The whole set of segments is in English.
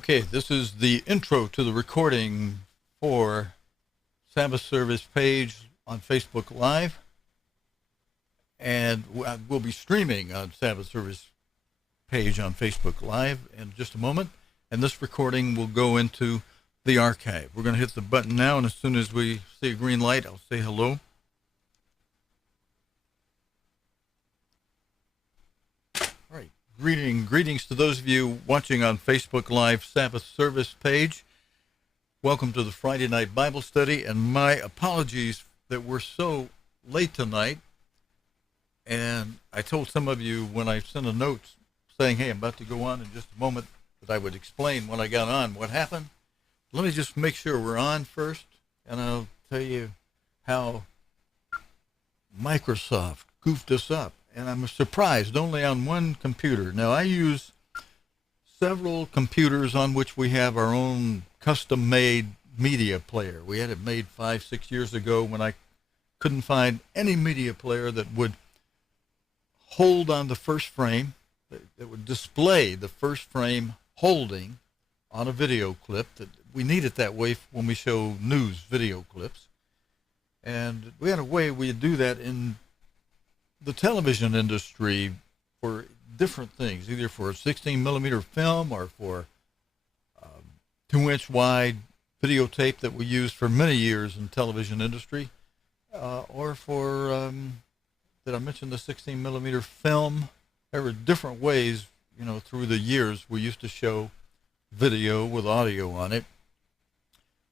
Okay, this is the intro to the recording for Sabbath service page on Facebook Live. And we'll be streaming on Sabbath service page on Facebook Live in just a moment. And this recording will go into the archive. We're going to hit the button now, and as soon as we see a green light, I'll say hello. All right. Greetings to those of you watching on Facebook Live Sabbath service page. Welcome to the Friday night Bible study, and my apologies that we're so late tonight. And I told some of you when I sent a note saying, hey, I'm about to go on in just a moment, that I would explain when I got on what happened. Let me just make sure we're on first, and I'll tell you how Microsoft goofed us up. And I'm surprised only on one computer. Now, I use several computers on which we have our own custom-made media player. We had it made 5-6 years ago when I couldn't find any media player that would hold on the first frame, that would display the first frame holding on a video clip. That we need it that way when we show news video clips. And we had a way we'd do that in the television industry for different things, either for a 16 millimeter film or for 2-inch wide videotape that we used for many years in television industry, or for, did I mention the 16 millimeter film? There were different ways, through the years we used to show video with audio on it.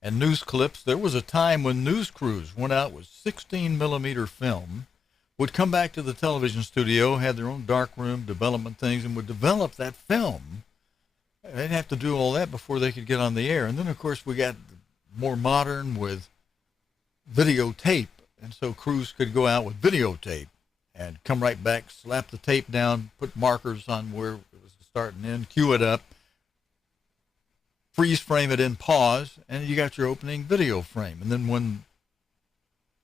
And news clips, there was a time when news crews went out with 16 millimeter film, would come back to the television studio, had their own darkroom development things, and would develop that film. They'd have to do all that before they could get on the air. And then, of course, we got more modern with videotape. And so crews could go out with videotape and come right back, slap the tape down, put markers on where it was the start and end, cue it up, freeze frame it in pause, and you got your opening video frame. And then when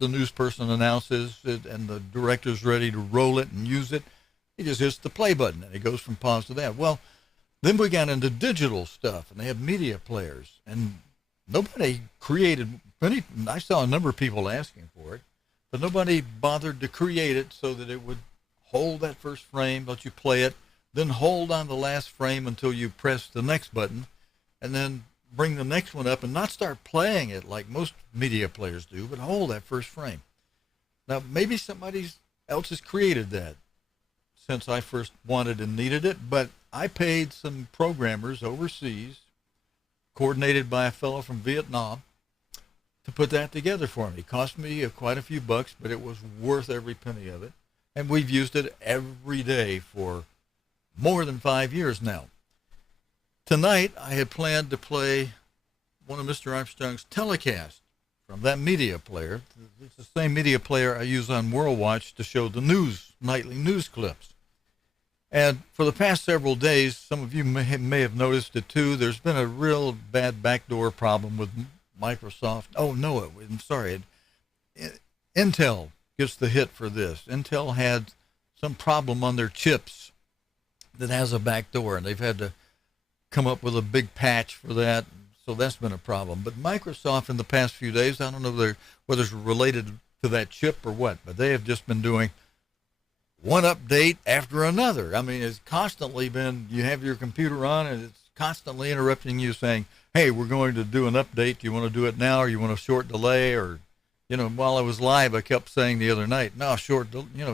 the news person announces it and the director's ready to roll it and use it, he just hits the play button and it goes from pause to that. Well, then we got into digital stuff, and they have media players, and nobody created any. I saw a number of people asking for it, but nobody bothered to create it so that it would hold that first frame, let you play it, then hold on the last frame until you press the next button, and then bring the next one up and not start playing it like most media players do, but hold that first frame. Now, maybe somebody else has created that since I first wanted and needed it, but I paid some programmers overseas, coordinated by a fellow from Vietnam, to put that together for me. It cost me quite a few bucks, but it was worth every penny of it. And we've used it every day for more than 5 years now. Tonight, I had planned to play one of Mr. Armstrong's telecasts from that media player. It's the same media player I use on World Watch to show the nightly news clips. And for the past several days, some of you may have noticed it too, there's been a real bad backdoor problem with Microsoft. Oh, no, I'm sorry. Intel gets the hit for this. Intel had some problem on their chips that has a backdoor, and they've had to come up with a big patch for that, so that's been a problem. But Microsoft in the past few days, I don't know whether it's related to that chip or what, but they have just been doing one update after another. I mean, it's constantly been, you have your computer on and it's constantly interrupting you saying, hey, we're going to do an update. Do you want to do it now, or you want a short delay? Or, while I was live, I kept saying the other night, no,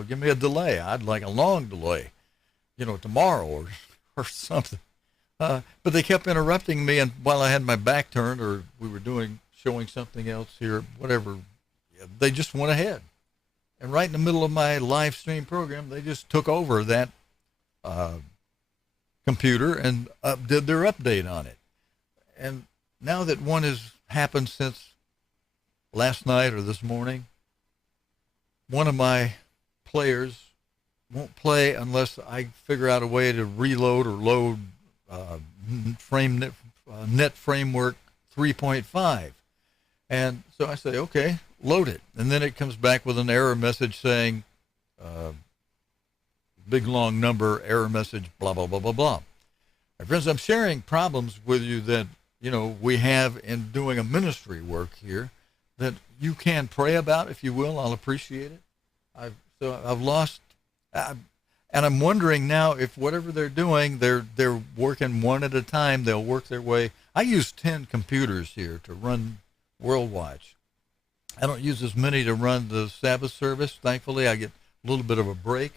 give me a delay. I'd like a long delay, tomorrow or something. But they kept interrupting me, and while I had my back turned, or we were showing something else here, whatever, they just went ahead. And right in the middle of my live stream program, they just took over that computer and did their update on it. And now that one has happened since last night or this morning, one of my players won't play unless I figure out a way to reload or load Net Framework 3.5. And so I say, okay, load it. And then it comes back with an error message saying, big long number, error message, blah, blah, blah, blah, blah. Friends, I'm sharing problems with you that, we have in doing a ministry work here that you can pray about, if you will. I'll appreciate it. I've lost, and I'm wondering now if whatever they're doing, they're working one at a time. They'll work their way. I use 10 computers here to run World Watch. I don't use as many to run the Sabbath service. Thankfully, I get a little bit of a break.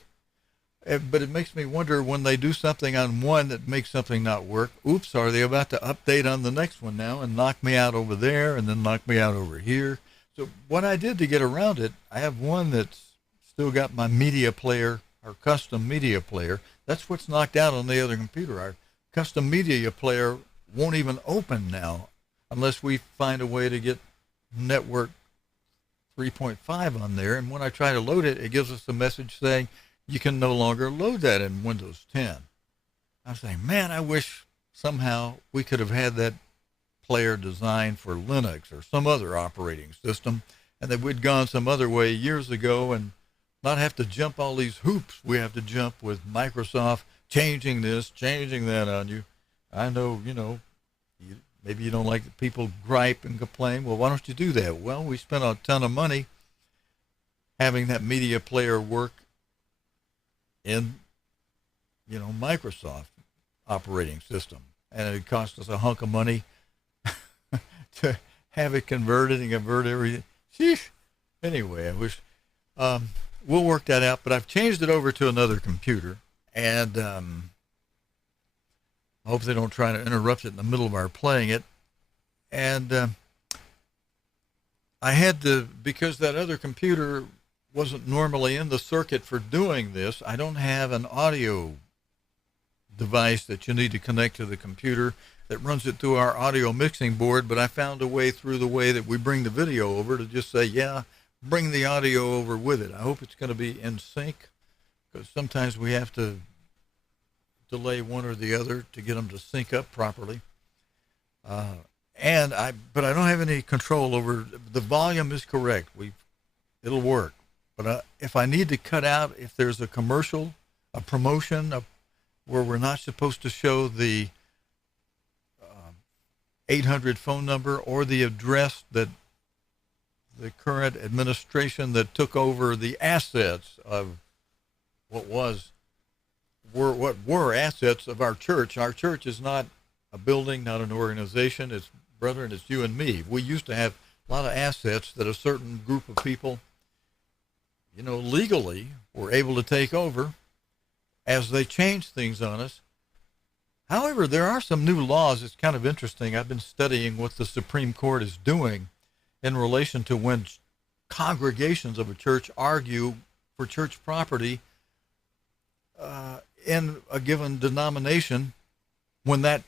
But it makes me wonder when they do something on one that makes something not work. Oops, are they about to update on the next one now and knock me out over there and then knock me out over here? So what I did to get around it, I have one that's still got my media player, our custom media player. That's what's knocked out on the other computer. Our custom media player won't even open now unless we find a way to get network 3.5 on there. And when I try to load it, it gives us a message saying, you can no longer load that in Windows 10. I'm saying, man, I wish somehow we could have had that player designed for Linux or some other operating system, and that we'd gone some other way years ago and not have to jump all these hoops we have to jump with Microsoft changing this, changing that on you. I know, maybe you don't like that people gripe and complain. Well, why don't you do that? Well, we spent a ton of money having that media player work in, Microsoft operating system. And it cost us a hunk of money to have it converted and convert everything. Sheesh. Anyway, I wish, we'll work that out, but I've changed it over to another computer, and I hope they don't try to interrupt it in the middle of our playing it. And I had to, because that other computer wasn't normally in the circuit for doing this, I don't have an audio device that you need to connect to the computer that runs it through our audio mixing board, but I found a way through the way that we bring the video over to just say, yeah, bring the audio over with it. I hope it's going to be in sync, because sometimes we have to delay one or the other to get them to sync up properly. But I don't have any control over the volume. Is correct. It'll work. But if I need to cut out, if there's a commercial, a promotion, where we're not supposed to show the 800 phone number or the address that the current administration that took over the assets of what were assets of our church. Our church is not a building, not an organization. It's, brethren, it's you and me. We used to have a lot of assets that a certain group of people, legally were able to take over as they changed things on us. However, there are some new laws. It's kind of interesting. I've been studying what the Supreme Court is doing in relation to when congregations of a church argue for church property in a given denomination, when that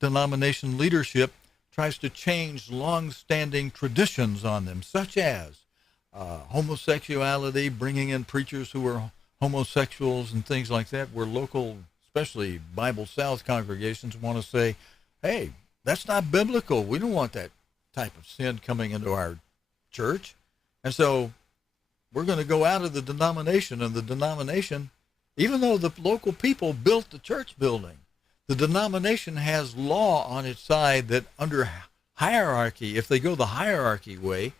denomination leadership tries to change long-standing traditions on them, such as homosexuality, bringing in preachers who are homosexuals and things like that, where local, especially Bible South congregations, want to say, hey, that's not biblical. We don't want that type of sin coming into our church. And so we're going to go out of the denomination, and the denomination, even though the local people built the church building, the denomination has law on its side that under hierarchy, if they go the hierarchy way,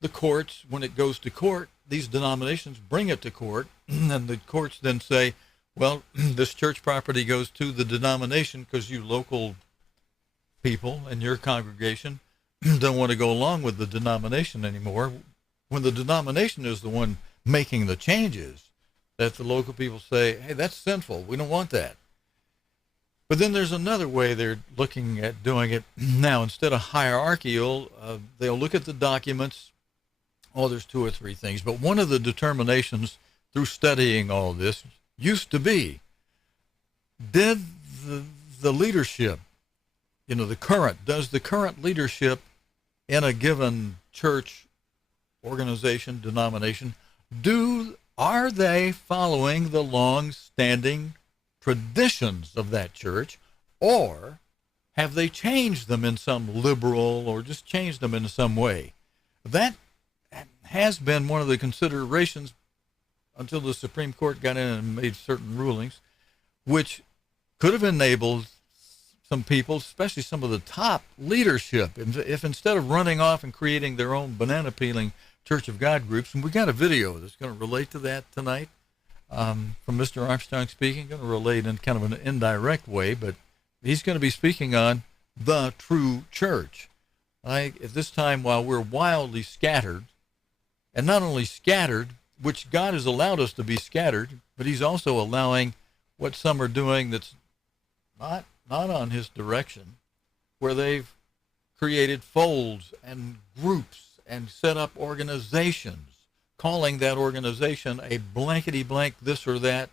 the courts, when it goes to court, these denominations bring it to court, and the courts then say, well, this church property goes to the denomination because you local people in your congregation don't want to go along with the denomination anymore, when the denomination is the one making the changes, that the local people say, hey, that's sinful. We don't want that. But then there's another way they're looking at doing it now. Instead of hierarchical, they'll look at the documents. Oh, there's two or three things. But one of the determinations through studying all this used to be, did the leadership, does the current leadership in a given church, organization, denomination, are they following the long-standing traditions of that church, or have they changed them in some liberal or just changed them in some way? That has been one of the considerations until the Supreme Court got in and made certain rulings, which could have enabled some people, especially some of the top leadership, if instead of running off and creating their own banana peeling Church of God groups, and we got a video that's going to relate to that tonight from Mr. Armstrong speaking, going to relate in kind of an indirect way, but he's going to be speaking on the true church. At this time, while we're wildly scattered, and not only scattered, which God has allowed us to be scattered, but he's also allowing what some are doing that's not on his direction, where they've created folds and groups and set up organizations, calling that organization a blankety-blank this or that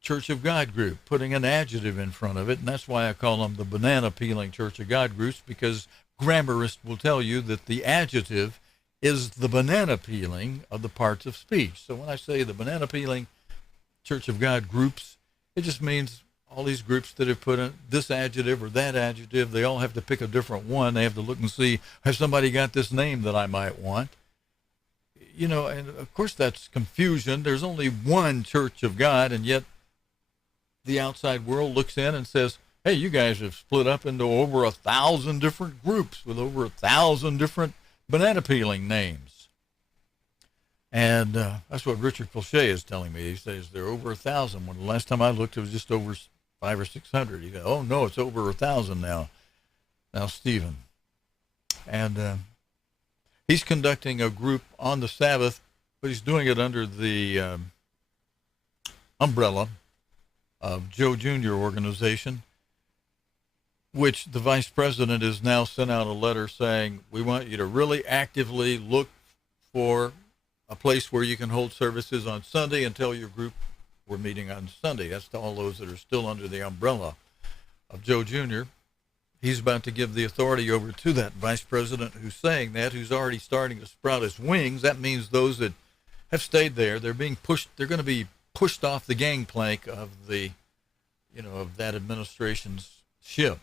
Church of God group, putting an adjective in front of it, and that's why I call them the banana-peeling Church of God groups, because grammarists will tell you that the adjective is the banana peeling of the parts of speech. So when I say the banana peeling Church of God groups, it just means all these groups that have put in this adjective or that adjective, they all have to pick a different one. They have to look and see, has somebody got this name that I might want? And of course that's confusion. There's only one Church of God, and yet the outside world looks in and says, hey, you guys have split up into over 1,000 different groups with over 1,000 different banana peeling names. And that's what Richard Pochet is telling me. He says they're over 1,000. When the last time I looked, it was just over 500 or 600. He goes, oh no, it's over 1,000 now. Now, Stephen. And he's conducting a group on the Sabbath, but he's doing it under the umbrella of Joe Jr. organization, which the vice president has now sent out a letter saying, we want you to really actively look for a place where you can hold services on Sunday and tell your group we're meeting on Sunday. That's to all those that are still under the umbrella of Joe Jr. He's about to give the authority over to that vice president who's saying that, who's already starting to sprout his wings. That means those that have stayed there, they're being pushed, they're going to be pushed off the gangplank of of that administration's ship.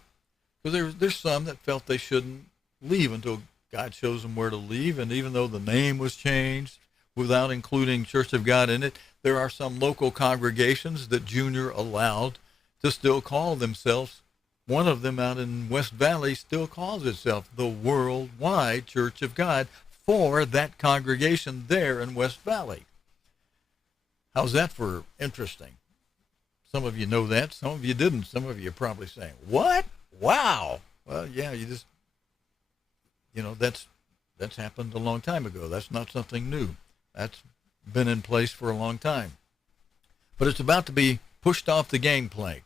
Because there's some that felt they shouldn't leave until God shows them where to leave. And even though the name was changed without including Church of God in it, there are some local congregations that Junior allowed to still call themselves. One of them out in West Valley still calls itself the Worldwide Church of God for that congregation there in West Valley. How's that for interesting? Some of you know that. Some of you didn't. Some of you are probably saying, what? Wow. Well, yeah, that's happened a long time ago. That's not something new. That's been in place for a long time. But it's about to be pushed off the gangplank.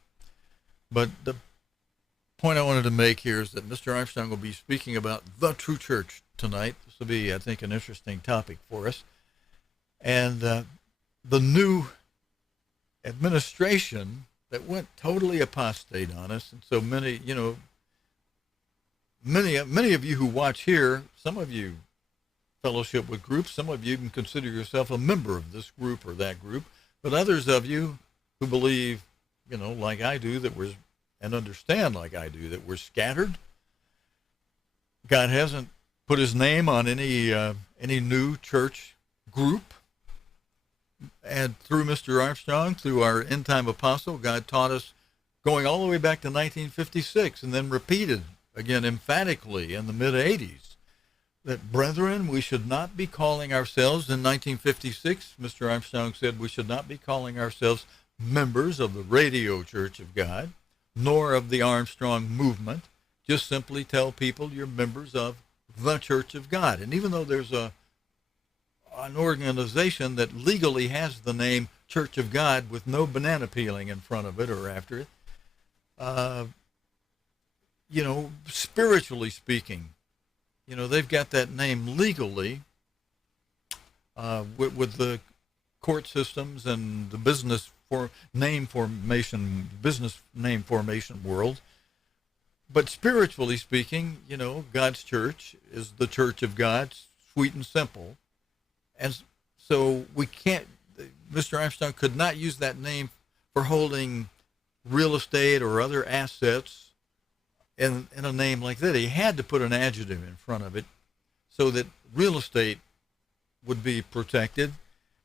But the point I wanted to make here is that Mr. Armstrong will be speaking about the true church tonight. This will be, I think, an interesting topic for us. And the new administration that went totally apostate on us. And so many of you who watch here, some of you fellowship with groups, some of you can consider yourself a member of this group or that group, but others of you who believe, like I do, and understand like I do, that we're scattered. God hasn't put his name on any new church group. And through Mr. Armstrong, through our end-time apostle, God taught us going all the way back to 1956 and then repeated again emphatically in the mid-'80s that, brethren, we should not be calling ourselves, in 1956, Mr. Armstrong said we should not be calling ourselves members of the Radio Church of God, nor of the Armstrong movement. Just simply tell people you're members of the Church of God. And even though there's an organization that legally has the name Church of God with no banana peeling in front of it or after it, spiritually speaking, they've got that name legally with the court systems and the business name formation world. But spiritually speaking, God's church is the Church of God, sweet and simple. And so Mr. Armstrong could not use that name for holding real estate or other assets in a name like that. He had to put an adjective in front of it so that real estate would be protected,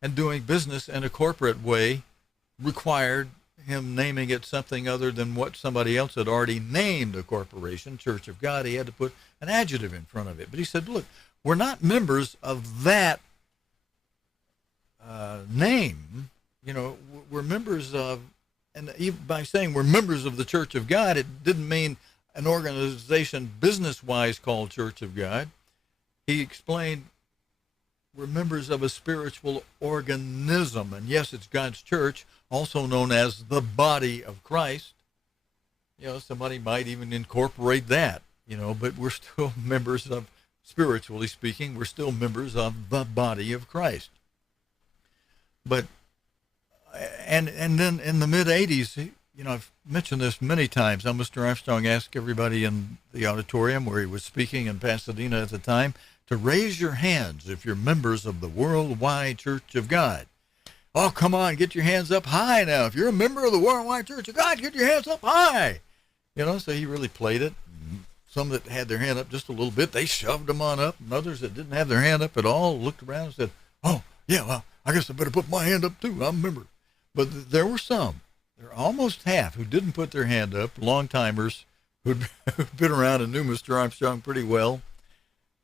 and doing business in a corporate way required him naming it something other than what somebody else had already named a corporation, Church of God. He had to put an adjective in front of it. But he said, look, we're not members of that name. We're members of, and even by saying we're members of the Church of God, it didn't mean an organization business-wise called Church of God. He explained we're members of a spiritual organism. And yes, it's God's church, also known as the body of Christ. Somebody might even incorporate that, but we're still members of, spiritually speaking, we're still members of the body of Christ. But, and then in the mid-'80s, I've mentioned this many times. Now, Mr. Armstrong asked everybody in the auditorium where he was speaking in Pasadena at the time to raise your hands if you're members of the Worldwide Church of God. Oh, come on, get your hands up high now. If you're a member of the Worldwide Church of God, get your hands up high. So he really played it. Some that had their hand up just a little bit, they shoved them on up. And others that didn't have their hand up at all looked around and said, oh, yeah, well, I guess I better put my hand up too. I'm a member. But there were some, there were almost half who didn't put their hand up, long-timers who'd been around and knew Mr. Armstrong pretty well.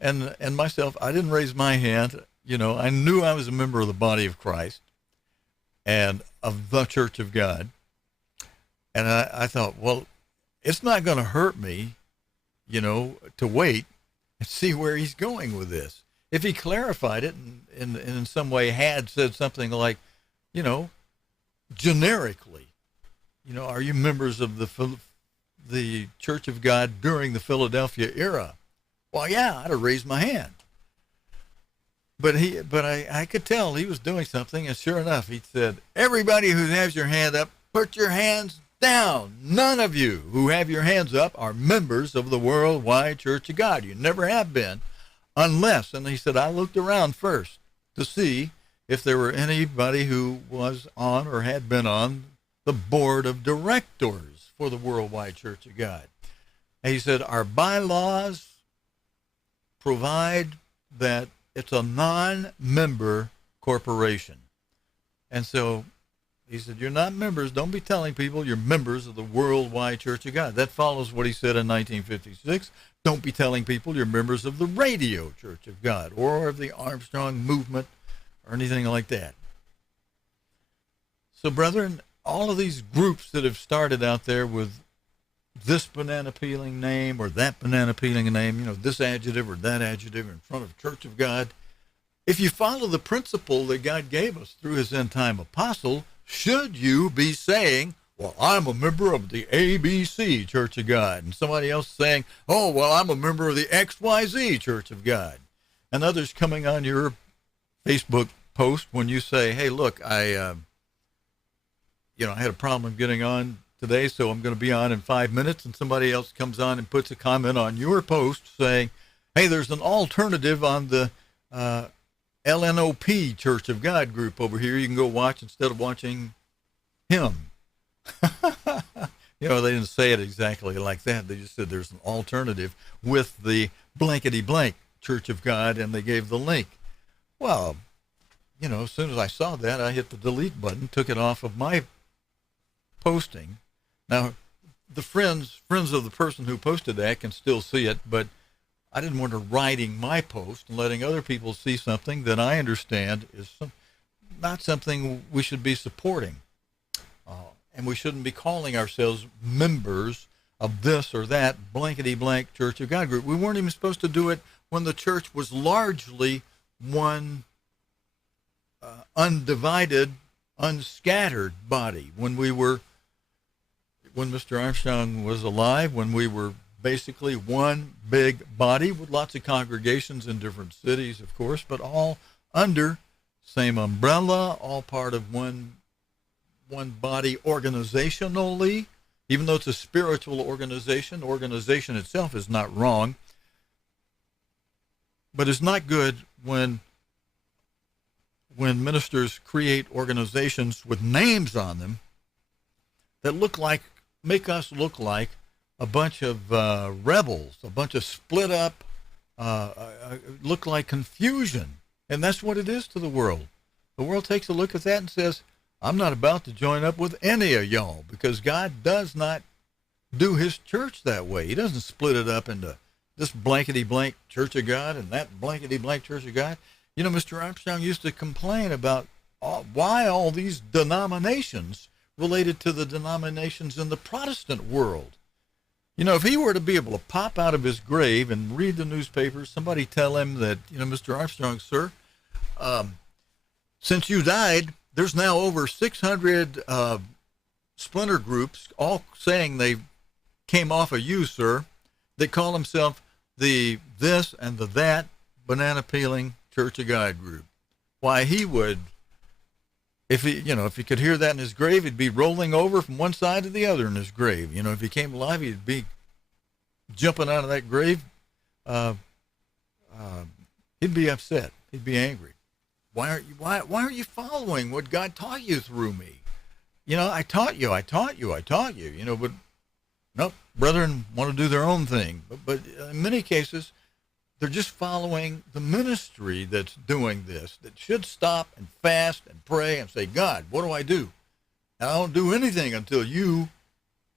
And myself, I didn't raise my hand. I knew I was a member of the body of Christ and of the Church of God. And I thought, well, it's not going to hurt me, to wait and see where he's going with this. If he clarified it and in some way had said something like, generically, are you members of the Church of God during the Philadelphia era? Well, yeah, I'd have raised my hand. But I could tell he was doing something, and sure enough, he said, everybody who has your hand up, put your hands down. None of you who have your hands up are members of the Worldwide Church of God. You never have been, unless, and he said, I looked around first to see if there were anybody who was on or had been on the board of directors for the Worldwide Church of God. And he said, our bylaws provide that it's a non-member corporation. And so he said, you're not members. Don't be telling people you're members of the Worldwide Church of God. That follows what he said in 1956. Don't be telling people you're members of the Radio Church of God or of the Armstrong movement or anything like that. So, brethren, all of these groups that have started out there with this banana peeling name or that banana peeling name, this adjective or that adjective in front of Church of God. If you follow the principle that God gave us through his end time apostle, should you be saying, well, I'm a member of the ABC Church of God, and somebody else saying, oh, well, I'm a member of the XYZ Church of God, and others coming on your Facebook post when you say, hey, look, I had a problem getting on today, so I'm going to be on in 5 minutes, and somebody else comes on and puts a comment on your post saying, hey, there's an alternative on the LNOP Church of God group over here you can go watch instead of watching him. They didn't say it exactly like that. They just said there's an alternative with the blankety blank Church of God, and they gave the link. Well, as soon as I saw that, I hit the delete button, took it off of my posting. Now, the friends of the person who posted that can still see it, but I didn't want to writing my post and letting other people see something that I understand is not something we should be supporting. And we shouldn't be calling ourselves members of this or that blankety-blank Church of God group. We weren't even supposed to do it when the church was largely one undivided, unscattered body. When Mr. Armstrong was alive, when we were basically one big body with lots of congregations in different cities, of course, but all under same umbrella, all part of one body organizationally. Even though it's a spiritual organization, the organization itself is not wrong. But it's not good when ministers create organizations with names on them that make us look like a bunch of rebels, a bunch of split up, look like confusion. And that's what it is to the world. The world takes a look at that and says, I'm not about to join up with any of y'all, because God does not do his church that way. He doesn't split it up into this blankety blank Church of God and that blankety blank Church of God. You know, Mr. Armstrong used to complain about why all these denominations related to the denominations in the Protestant world. You know, if he were to be able to pop out of his grave and read the newspaper, somebody tell him that, you know, Mr. Armstrong, sir, since you died, there's now over 600 splinter groups, all saying they came off of you, sir. They call themselves the this and the that banana peeling Church of God group. Why, he would, if he could hear that in his grave, he'd be rolling over from one side to the other in his grave. You know, if he came alive, he'd be jumping out of that grave. He'd be upset. He'd be angry. Why aren't you following what God taught you through me? You know, I taught you, you know, but nope, brethren want to do their own thing. But in many cases, they're just following the ministry that's doing this, that should stop and fast and pray and say, God, what do I do? And I don't do anything until you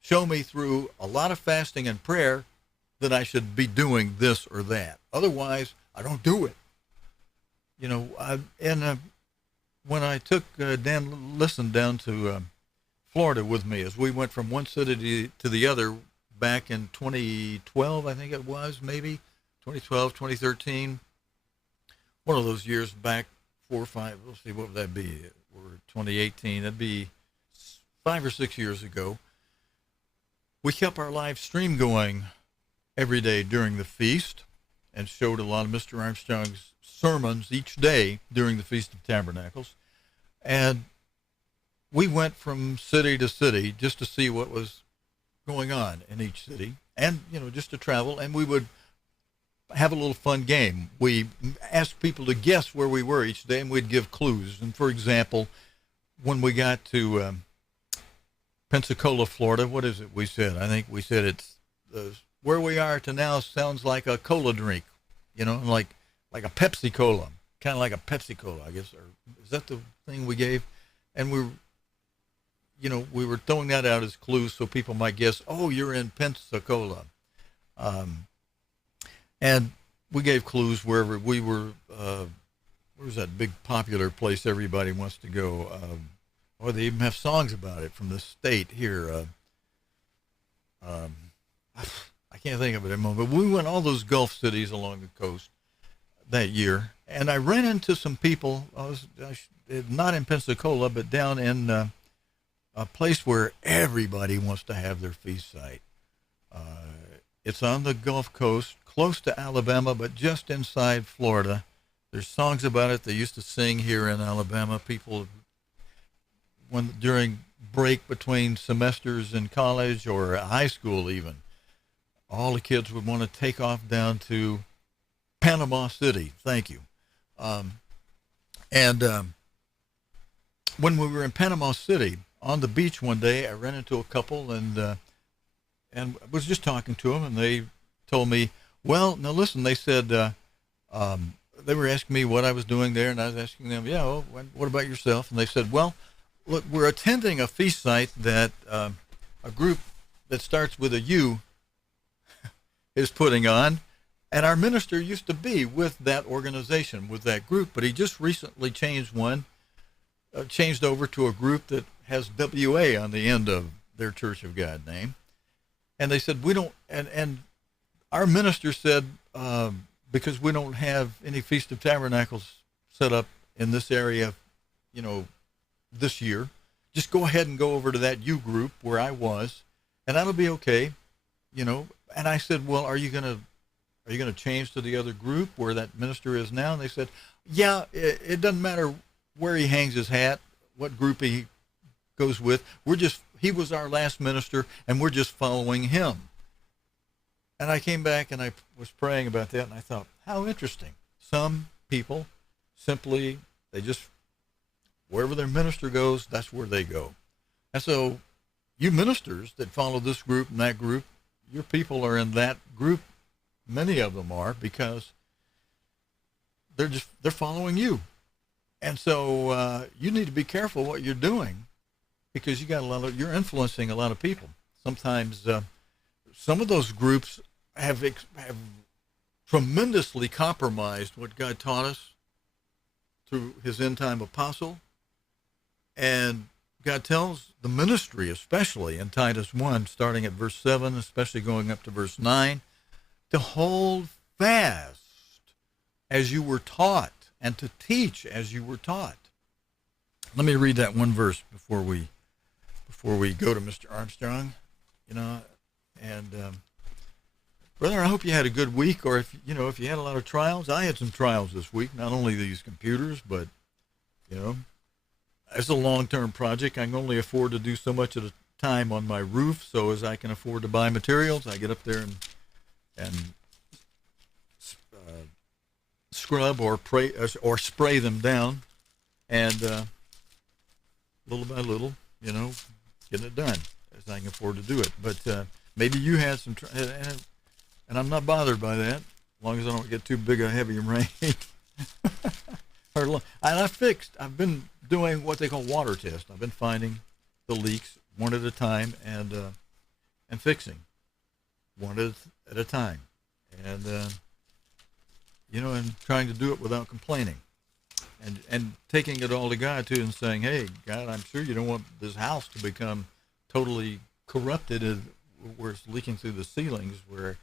show me through a lot of fasting and prayer that I should be doing this or that. Otherwise, I don't do it. You know, when I took Dan Listen down to Florida with me, as we went from one city to the other back in 2012, I think it was, maybe 2012, 2013, one of those years back, 4 or 5, let's see, what would that be? We're 2018, that'd be 5 or 6 years ago. We kept our live stream going every day during the feast and showed a lot of Mr. Armstrong's sermons each day during the Feast of Tabernacles. And we went from city to city just to see what was going on in each city and, you know, just to travel. And we would have a little fun game. We asked people to guess where we were each day, and we'd give clues. And for example, when we got to Pensacola, Florida, what is it we said? I think we said it's where we are to now sounds like a cola drink, you know, like a Pepsi Cola, kind of like a Pepsi Cola, I guess. Or is that the thing we gave? And we were throwing that out as clues so people might guess, oh, you're in Pensacola. And we gave clues wherever we were. Where's that big popular place everybody wants to go? Or they even have songs about it from the state here. I can't think of it at the moment. But we went all those Gulf cities along the coast that year, and I ran into some people. Not in Pensacola, but down in a place where everybody wants to have their feast site. It's on the Gulf Coast, close to Alabama, but just inside Florida. There's songs about it they used to sing here in Alabama. People, during break between semesters in college or high school even, all the kids would want to take off down to Panama City. Thank you. When we were in Panama City, on the beach one day, I ran into a couple and was just talking to them, and they told me, well, now listen, they said, they were asking me what I was doing there, and I was asking them, yeah, well, what about yourself? And they said, well, look, we're attending a feast site that a group that starts with a U is putting on, and our minister used to be with that organization, with that group, but he just recently changed over to a group that has WA on the end of their Church of God name. And they said, we don't, and our minister said, because we don't have any Feast of Tabernacles set up in this area, you know, this year, just go ahead and go over to that U group where I was, and that'll be okay, you know. And I said, well, are you gonna change to the other group where that minister is now? And they said, yeah, it doesn't matter where he hangs his hat, what group he goes with. He was our last minister, and we're just following him. And I came back and I was praying about that, and I thought, how interesting. Some people simply, wherever their minister goes, that's where they go. And so you ministers that follow this group and that group, your people are in that group. Many of them are, because they're following you. And so you need to be careful what you're doing, because you're influencing a lot of people. Sometimes some of those groups have tremendously compromised what God taught us through his end time apostle. And God tells the ministry, especially in Titus 1, starting at verse 7, especially going up to verse 9, to hold fast as you were taught and to teach as you were taught. Let me read that one verse before we go to Mr. Armstrong. Brother, I hope you had a good week, or if you had a lot of trials. I had some trials this week, not only these computers, but it's a long-term project. I can only afford to do so much at a time on my roof, so as I can afford to buy materials, I get up there and scrub or spray them down, and little by little, getting it done as I can afford to do it. But maybe you had some, and I'm not bothered by that, as long as I don't get too big a heavy rain. I've been doing what they call water tests. I've been finding the leaks one at a time and fixing one at a time, and and trying to do it without complaining, and taking it all to God too, and saying, "Hey, God, I'm sure you don't want this house to become totally corrupted, where it's leaking through the ceilings, where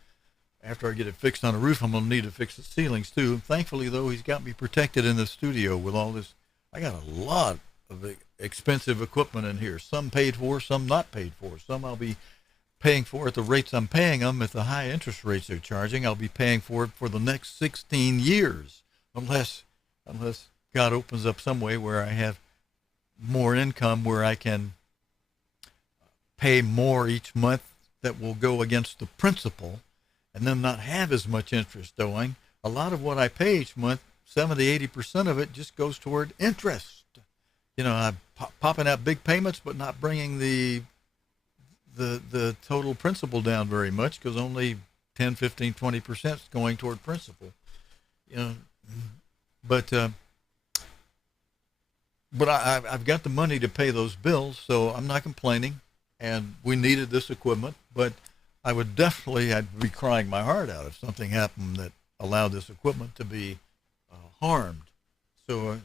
after I get it fixed on the roof, I'm going to need to fix the ceilings too." And thankfully, though, he's got me protected in the studio with all this. I got a lot of expensive equipment in here, some paid for, some not paid for. Some I'll be paying for at the rates I'm paying them. At the high interest rates they're charging, I'll be paying for it for the next 16 years, unless God opens up some way where I have more income, where I can pay more each month that will go against the principal, and then not have as much interest owing. A lot of what I pay each month, 70-80% of it just goes toward interest. I'm popping out big payments, but not bringing the total principal down very much, because only 10, 15, 20% is going toward principal. But I've got the money to pay those bills, so I'm not complaining. And we needed this equipment, but I'd be crying my heart out if something happened that allowed this equipment to be harmed. So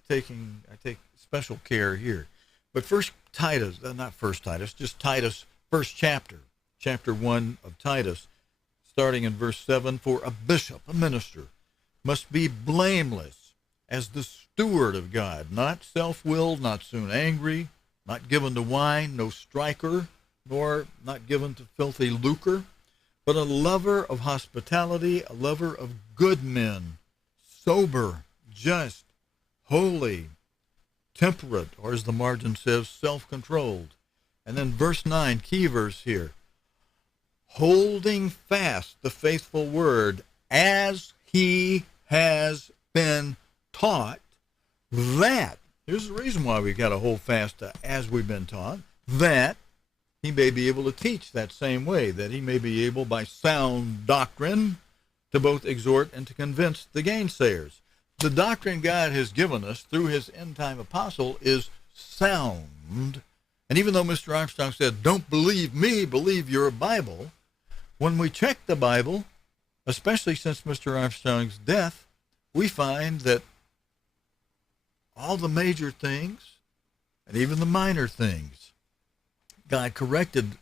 I take special care here. But just Titus, first chapter 1 of Titus, starting in verse 7, "For a bishop, a minister, must be blameless as the steward of God, not self-willed, not soon angry, not given to wine, no striker, nor not given to filthy lucre, but a lover of hospitality, a lover of good men, sober, just, holy, temperate," or as the margin says, self-controlled. And then verse 9, key verse here, "holding fast the faithful word as he has been taught, that," here's the reason why we've got to hold fast to as we've been taught, "that he may be able to teach that same way, that he may be able by sound doctrine to both exhort and to convince the gainsayers." The doctrine God has given us through his end-time apostle is sound. And even though Mr. Armstrong said, "Don't believe me, believe your Bible," when we check the Bible, especially since Mr. Armstrong's death, we find that all the major things and even the minor things, God corrected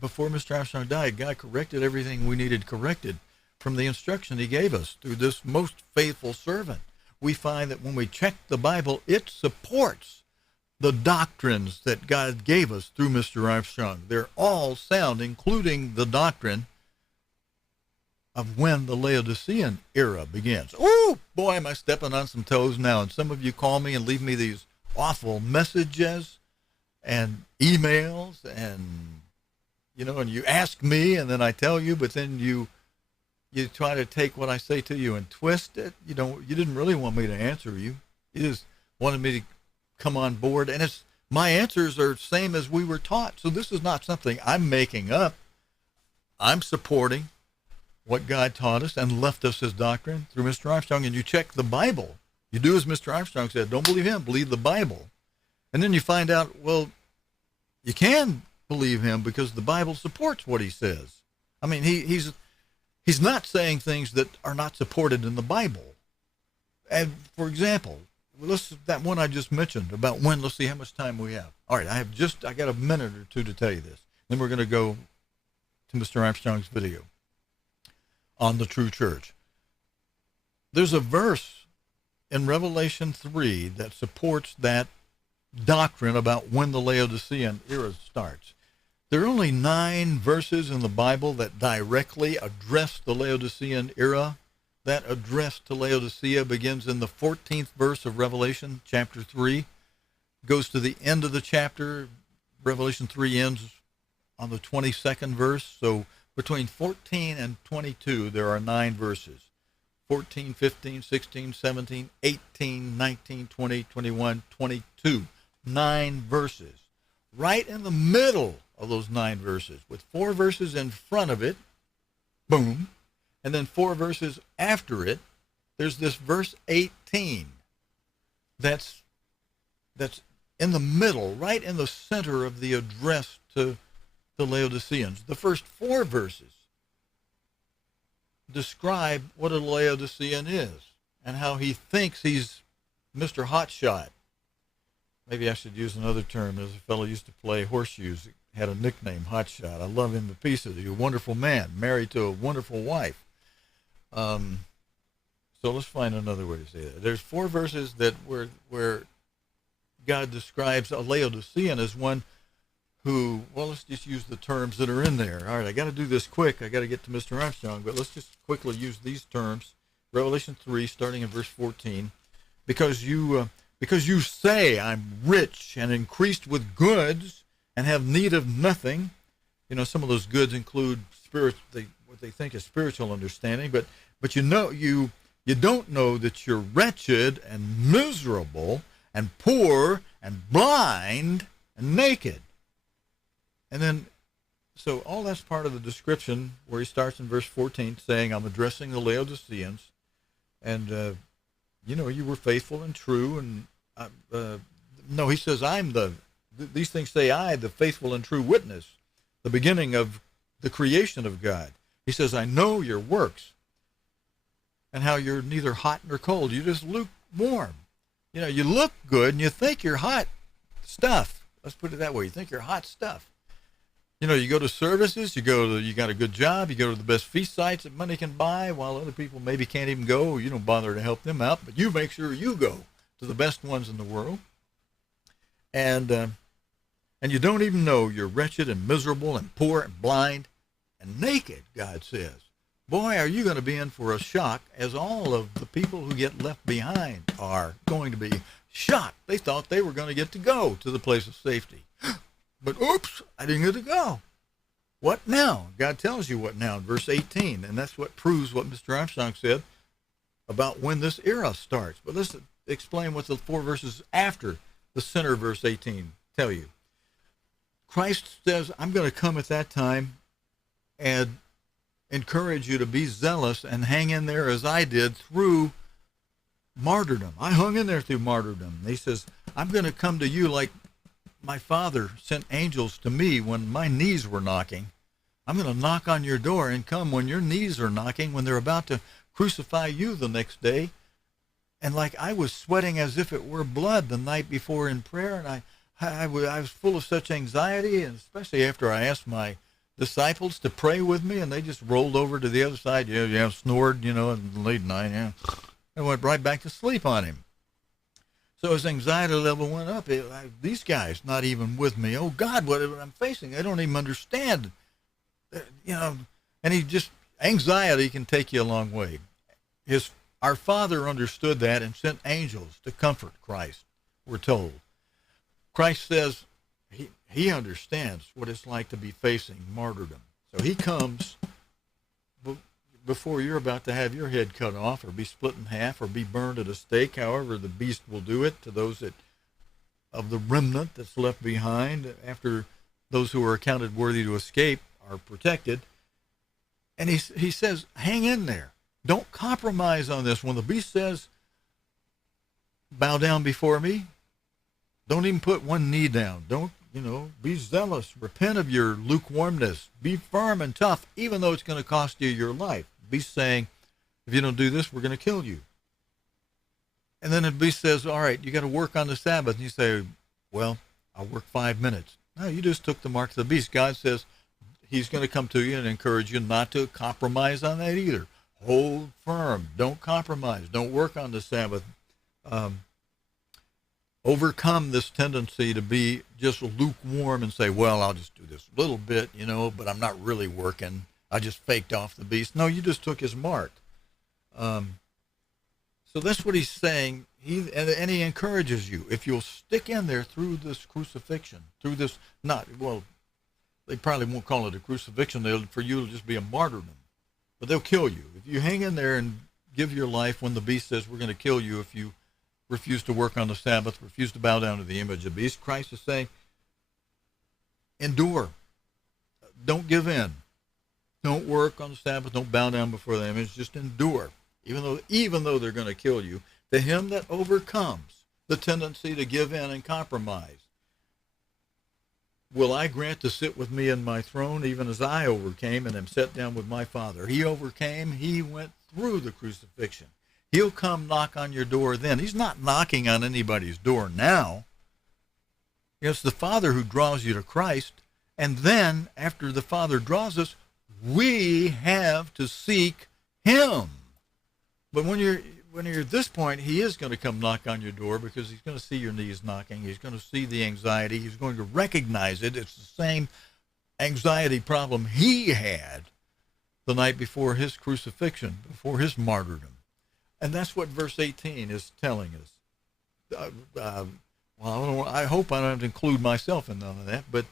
before Mr. Armstrong died. God corrected everything we needed corrected from the instruction he gave us through this most faithful servant. We find that when we check the Bible, it supports the doctrines that God gave us through Mr. Armstrong. They're all sound, including the doctrine of when the Laodicean era begins. Oh, boy, am I stepping on some toes now. And some of you call me and leave me these awful messages and emails, and, and you ask me, and then I tell you, but then you try to take what I say to you and twist it. You didn't really want me to answer you. You just wanted me to come on board. And my answers are the same as we were taught. So this is not something I'm making up. I'm supporting what God taught us and left us as doctrine through Mr. Armstrong. And you check the Bible, You do as Mr. Armstrong said. Don't believe him. Believe the Bible. And then you find out, well, you can believe him because the Bible supports what he says. I mean, he's not saying things that are not supported in the Bible. And for example, that one I just mentioned about when. Let's see how much time we have. All right, I got a minute or two to tell you this. Then we're going to go to Mr. Armstrong's video on the true church. There's a verse in Revelation 3 that supports that doctrine about when the Laodicean era starts. There are only 9 verses in the Bible that directly address the Laodicean era. That address to Laodicea begins in the 14th verse of Revelation chapter 3, goes to the end of the chapter. Revelation 3 ends on the 22nd verse. So between 14 and 22, there are 9 verses. 14, 15, 16, 17, 18, 19, 20, 21, 22. 9 verses. Right in the middle of those 9 verses, with 4 verses in front of it, boom, and then 4 verses after it, there's this verse 18 that's in the middle, right in the center of the address to the Laodiceans. The first 4 verses describe what a Laodicean is and how he thinks he's Mr. Hotshot. Maybe I should use another term. There's a fellow used to play horseshoes, had a nickname, Hotshot. I love him to pieces. He's a wonderful man, married to a wonderful wife. So let's find another way to say that. There's 4 verses that where God describes a Laodicean as one who, well, let's just use the terms that are in there. All right, I got to do this quick. I got to get to Mr. Armstrong, but let's just quickly use these terms. Revelation 3, starting in verse 14. Because you say, I'm rich and increased with goods and have need of nothing. You know, some of those goods include what they think is spiritual understanding, but you don't know that you're wretched and miserable and poor and blind and naked. And then, so all that's part of the description where he starts in verse 14 saying, I'm addressing the Laodiceans, and you were faithful and true, and he says, these things say I, the faithful and true witness, the beginning of the creation of God. He says, I know your works and how you're neither hot nor cold. You're just lukewarm. You know, you look good and you think you're hot stuff. Let's put it that way. You think you're hot stuff. You know, you go to services, you got a good job, you go to the best feast sites that money can buy, while other people maybe can't even go. You don't bother to help them out, but you make sure you go to the best ones in the world. And you don't even know you're wretched and miserable and poor and blind and naked, God says. Boy, are you going to be in for a shock, as all of the people who get left behind are going to be shocked. They thought they were going to get to go to the place of safety. But oops, I didn't get to go. What now? God tells you what now in verse 18, and that's what proves what Mr. Armstrong said about when this era starts. But let's explain what the 4 verses after the center of verse 18 tell you. Christ says, I'm going to come at that time and encourage you to be zealous and hang in there as I did through martyrdom. I hung in there through martyrdom. He says, I'm going to come to you like my Father sent angels to me when my knees were knocking. I'm going to knock on your door and come when your knees are knocking, when they're about to crucify you the next day. And like I was sweating as if it were blood the night before in prayer, and I was full of such anxiety, and especially after I asked my disciples to pray with me, and they just rolled over to the other side, snored, in late night, and went right back to sleep on him. So his anxiety level went up. These guys not even with me. Oh, God, what I'm facing, I don't even understand. And anxiety can take you a long way. Our Father understood that and sent angels to comfort Christ, we're told. Christ says he understands what it's like to be facing martyrdom. So he comes before you're about to have your head cut off or be split in half or be burned at a stake, however the beast will do it to those of the remnant that's left behind after those who are accounted worthy to escape are protected. And he says, hang in there. Don't compromise on this. When the beast says, bow down before me. Don't even put one knee down. Don't, be zealous. Repent of your lukewarmness. Be firm and tough, even though it's going to cost you your life. Be saying, if you don't do this, we're going to kill you. And then the beast says, all right, you got to work on the Sabbath. And you say, well, I'll work 5 minutes. No, you just took the mark of the beast. God says he's going to come to you and encourage you not to compromise on that either. Hold firm. Don't compromise. Don't work on the Sabbath. Overcome this tendency to be just lukewarm and say, well, I'll just do this a little bit, but I'm not really working. I just faked off the beast. No, you just took his mark. So that's what he's saying. And he encourages you. If you'll stick in there through this crucifixion, through this, they probably won't call it a crucifixion. For you, it'll just be a martyrdom. But they'll kill you. If you hang in there and give your life when the beast says we're going to kill you if you refuse to work on the Sabbath, refuse to bow down to the image of the beast, Christ is saying, endure. Don't give in. Don't work on the Sabbath. Don't bow down before the image. Just endure. Even though they're going to kill you, to him that overcomes the tendency to give in and compromise, will I grant to sit with me in my throne, even as I overcame and am set down with my Father. He overcame. He went through the crucifixion. He'll come knock on your door then. He's not knocking on anybody's door now. It's the Father who draws you to Christ. And then, after the Father draws us, we have to seek him. But when you're at this point, he is going to come knock on your door because he's going to see your knees knocking. He's going to see the anxiety. He's going to recognize it. It's the same anxiety problem he had the night before his crucifixion, before his martyrdom. And that's what verse 18 is telling us. I hope I don't have to include myself in none of that, but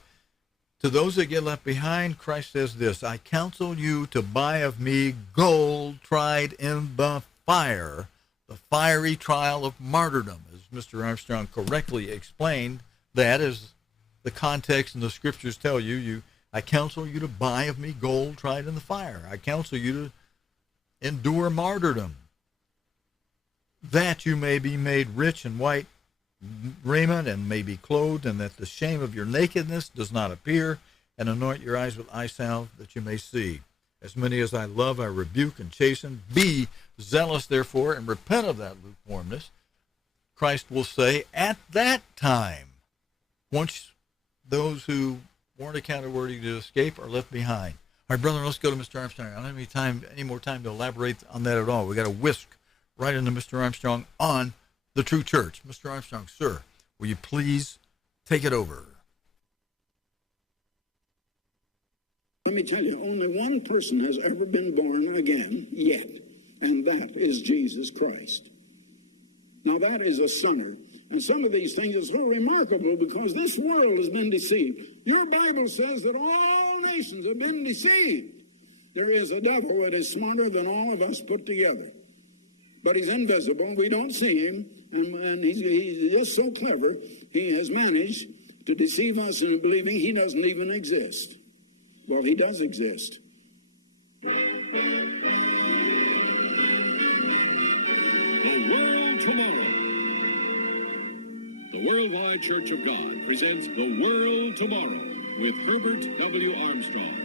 to those that get left behind, Christ says this, I counsel you to buy of me gold tried in the fire, the fiery trial of martyrdom. As Mr. Armstrong correctly explained, that is the context and the scriptures tell you, I counsel you to buy of me gold tried in the fire. I counsel you to endure martyrdom, that you may be made rich in white raiment and may be clothed, and that the shame of your nakedness does not appear, and anoint your eyes with eye salve that you may see. As many as I love, I rebuke and chasten. Be zealous, therefore, and repent of that lukewarmness. Christ will say at that time, once those who weren't accounted worthy to escape are left behind. All right, brother, let's go to Mr. Armstrong. I don't have any more time to elaborate on that at all. We got to whisk right into Mr. Armstrong on the true church. Mr. Armstrong, sir, will you please take it over? Let me tell you, only one person has ever been born again yet, and that is Jesus Christ. Now that is a sinner. And some of these things are so remarkable because this world has been deceived. Your Bible says that all nations have been deceived. There is a devil that is smarter than all of us put together. But he's invisible. We don't see him. And he's just so clever, he has managed to deceive us into believing he doesn't even exist. Well, he does exist. The World Tomorrow. The Worldwide Church of God presents The World Tomorrow with Herbert W. Armstrong.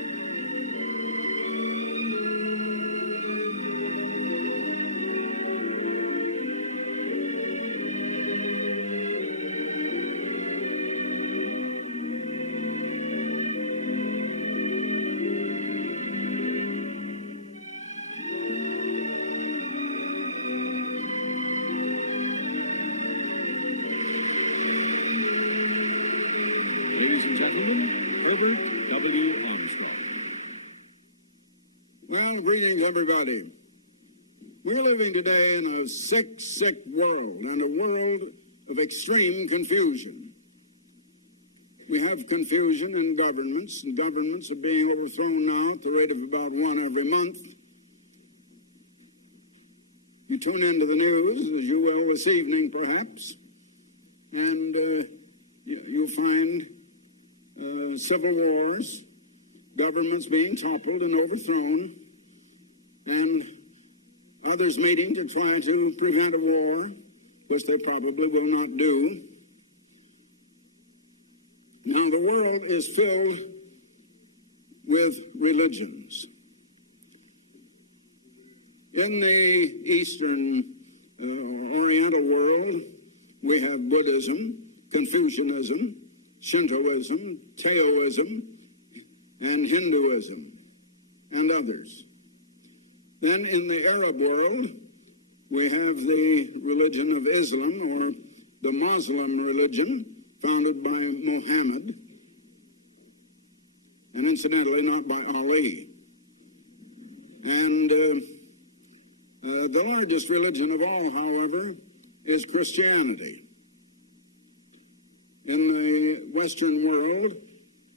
Ladies and gentlemen, Herbert W. Armstrong. Well, greetings, everybody. We're living today in a sick, sick world, and a world of extreme confusion. We have confusion in governments, and governments are being overthrown now at the rate of about one every month. You tune into the news, as you will this evening, perhaps, and you'll find civil wars, governments being toppled and overthrown, and others meeting to try to prevent a war. which they probably will not do. Now, the world is filled with religions. In the Eastern Oriental world, we have Buddhism, Confucianism, Shintoism, Taoism, and Hinduism, and others. Then in the Arab world, we have the religion of Islam, or the Muslim religion, founded by Muhammad, and incidentally not by Ali. And the largest religion of all, however, is Christianity. In the Western world,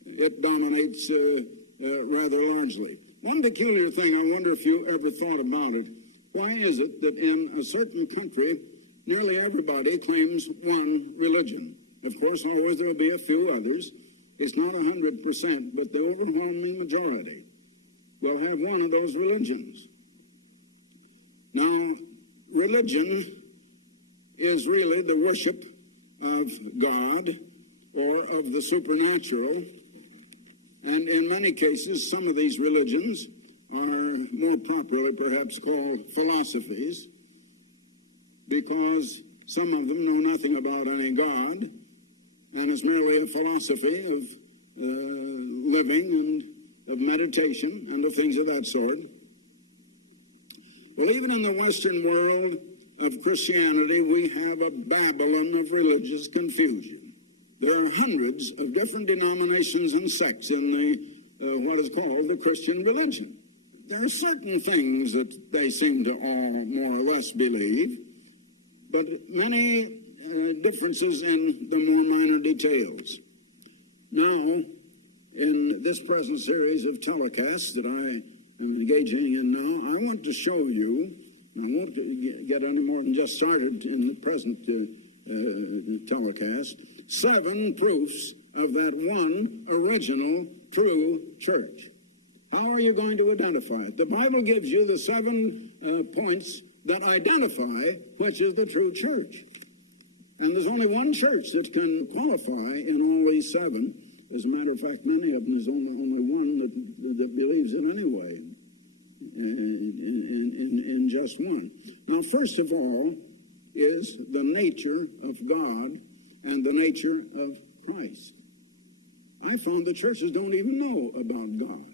it dominates rather largely. One peculiar thing, I wonder if you ever thought about it. Why is it that in a certain country, nearly everybody claims one religion? Of course, always there will be a few others. It's not 100%, but the overwhelming majority will have one of those religions. Now, religion is really the worship of God or of the supernatural. And in many cases, some of these religions are more properly perhaps called philosophies, because some of them know nothing about any God, and it's merely a philosophy of living and of meditation and of things of that sort. Well, even in the Western world of Christianity, we have a Babylon of religious confusion. There are hundreds of different denominations and sects in the what is called the Christian religion. There are certain things that they seem to all more or less believe, but many differences in the more minor details. Now, in this present series of telecasts that I am engaging in now, I want to show you, and I won't get any more than just started in the present telecast, 7 proofs of that one original true church. How are you going to identify it? The Bible gives you the 7 points that identify which is the true church. And there's only one church that can qualify in all these 7. As a matter of fact, many of them, there's only one that believes it anyway, in just one. Now, first of all, is the nature of God and the nature of Christ. I found the churches don't even know about God.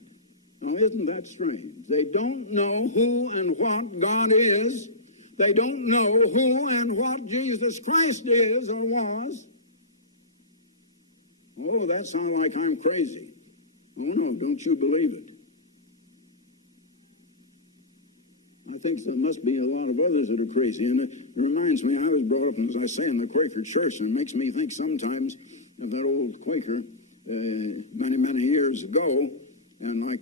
Now, isn't that strange? They don't know who and what God is. They don't know who and what Jesus Christ is or was. Oh, that sounds like I'm crazy. Oh, no, don't you believe it. I think there must be a lot of others that are crazy. And it reminds me, I was brought up, as I say, in the Quaker church, and it makes me think sometimes of that old Quaker many, many years ago. And like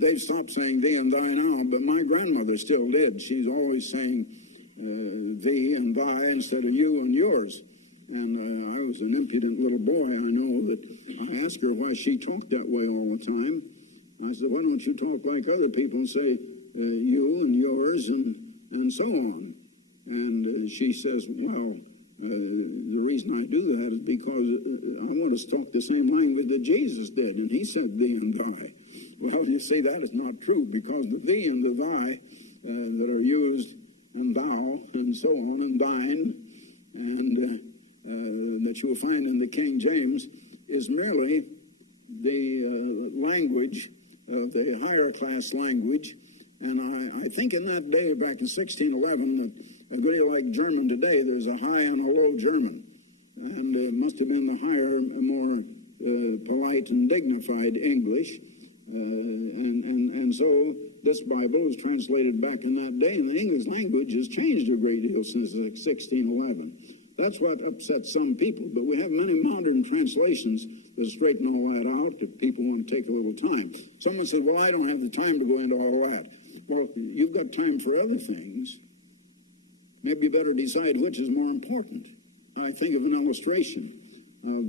they've stopped saying thee and thy now, but my grandmother still did. She's always saying thee and thy instead of you and yours. And I was an impudent little boy, I know, that I asked her why she talked that way all the time. I said, why don't you talk like other people and say you and yours and so on? And she says, well, the reason I do that is because I want us to talk the same language that Jesus did, and he said thee and thy. Well, you see, that is not true, because the thee and the thy that are used, and thou, and so on, and thine, and that you will find in the King James, is merely the language, the higher class language. And I think in that day, back in 1611, that a good deal like German today, there's a high and a low German. And it must have been the higher, more polite and dignified English. And so this Bible was translated back in that day, and the English language has changed a great deal since 1611. That's what upsets some people, but we have many modern translations that straighten all that out if people want to take a little time. Someone said, well, I don't have the time to go into all that. Well, you've got time for other things. Maybe you better decide which is more important. I think of an illustration of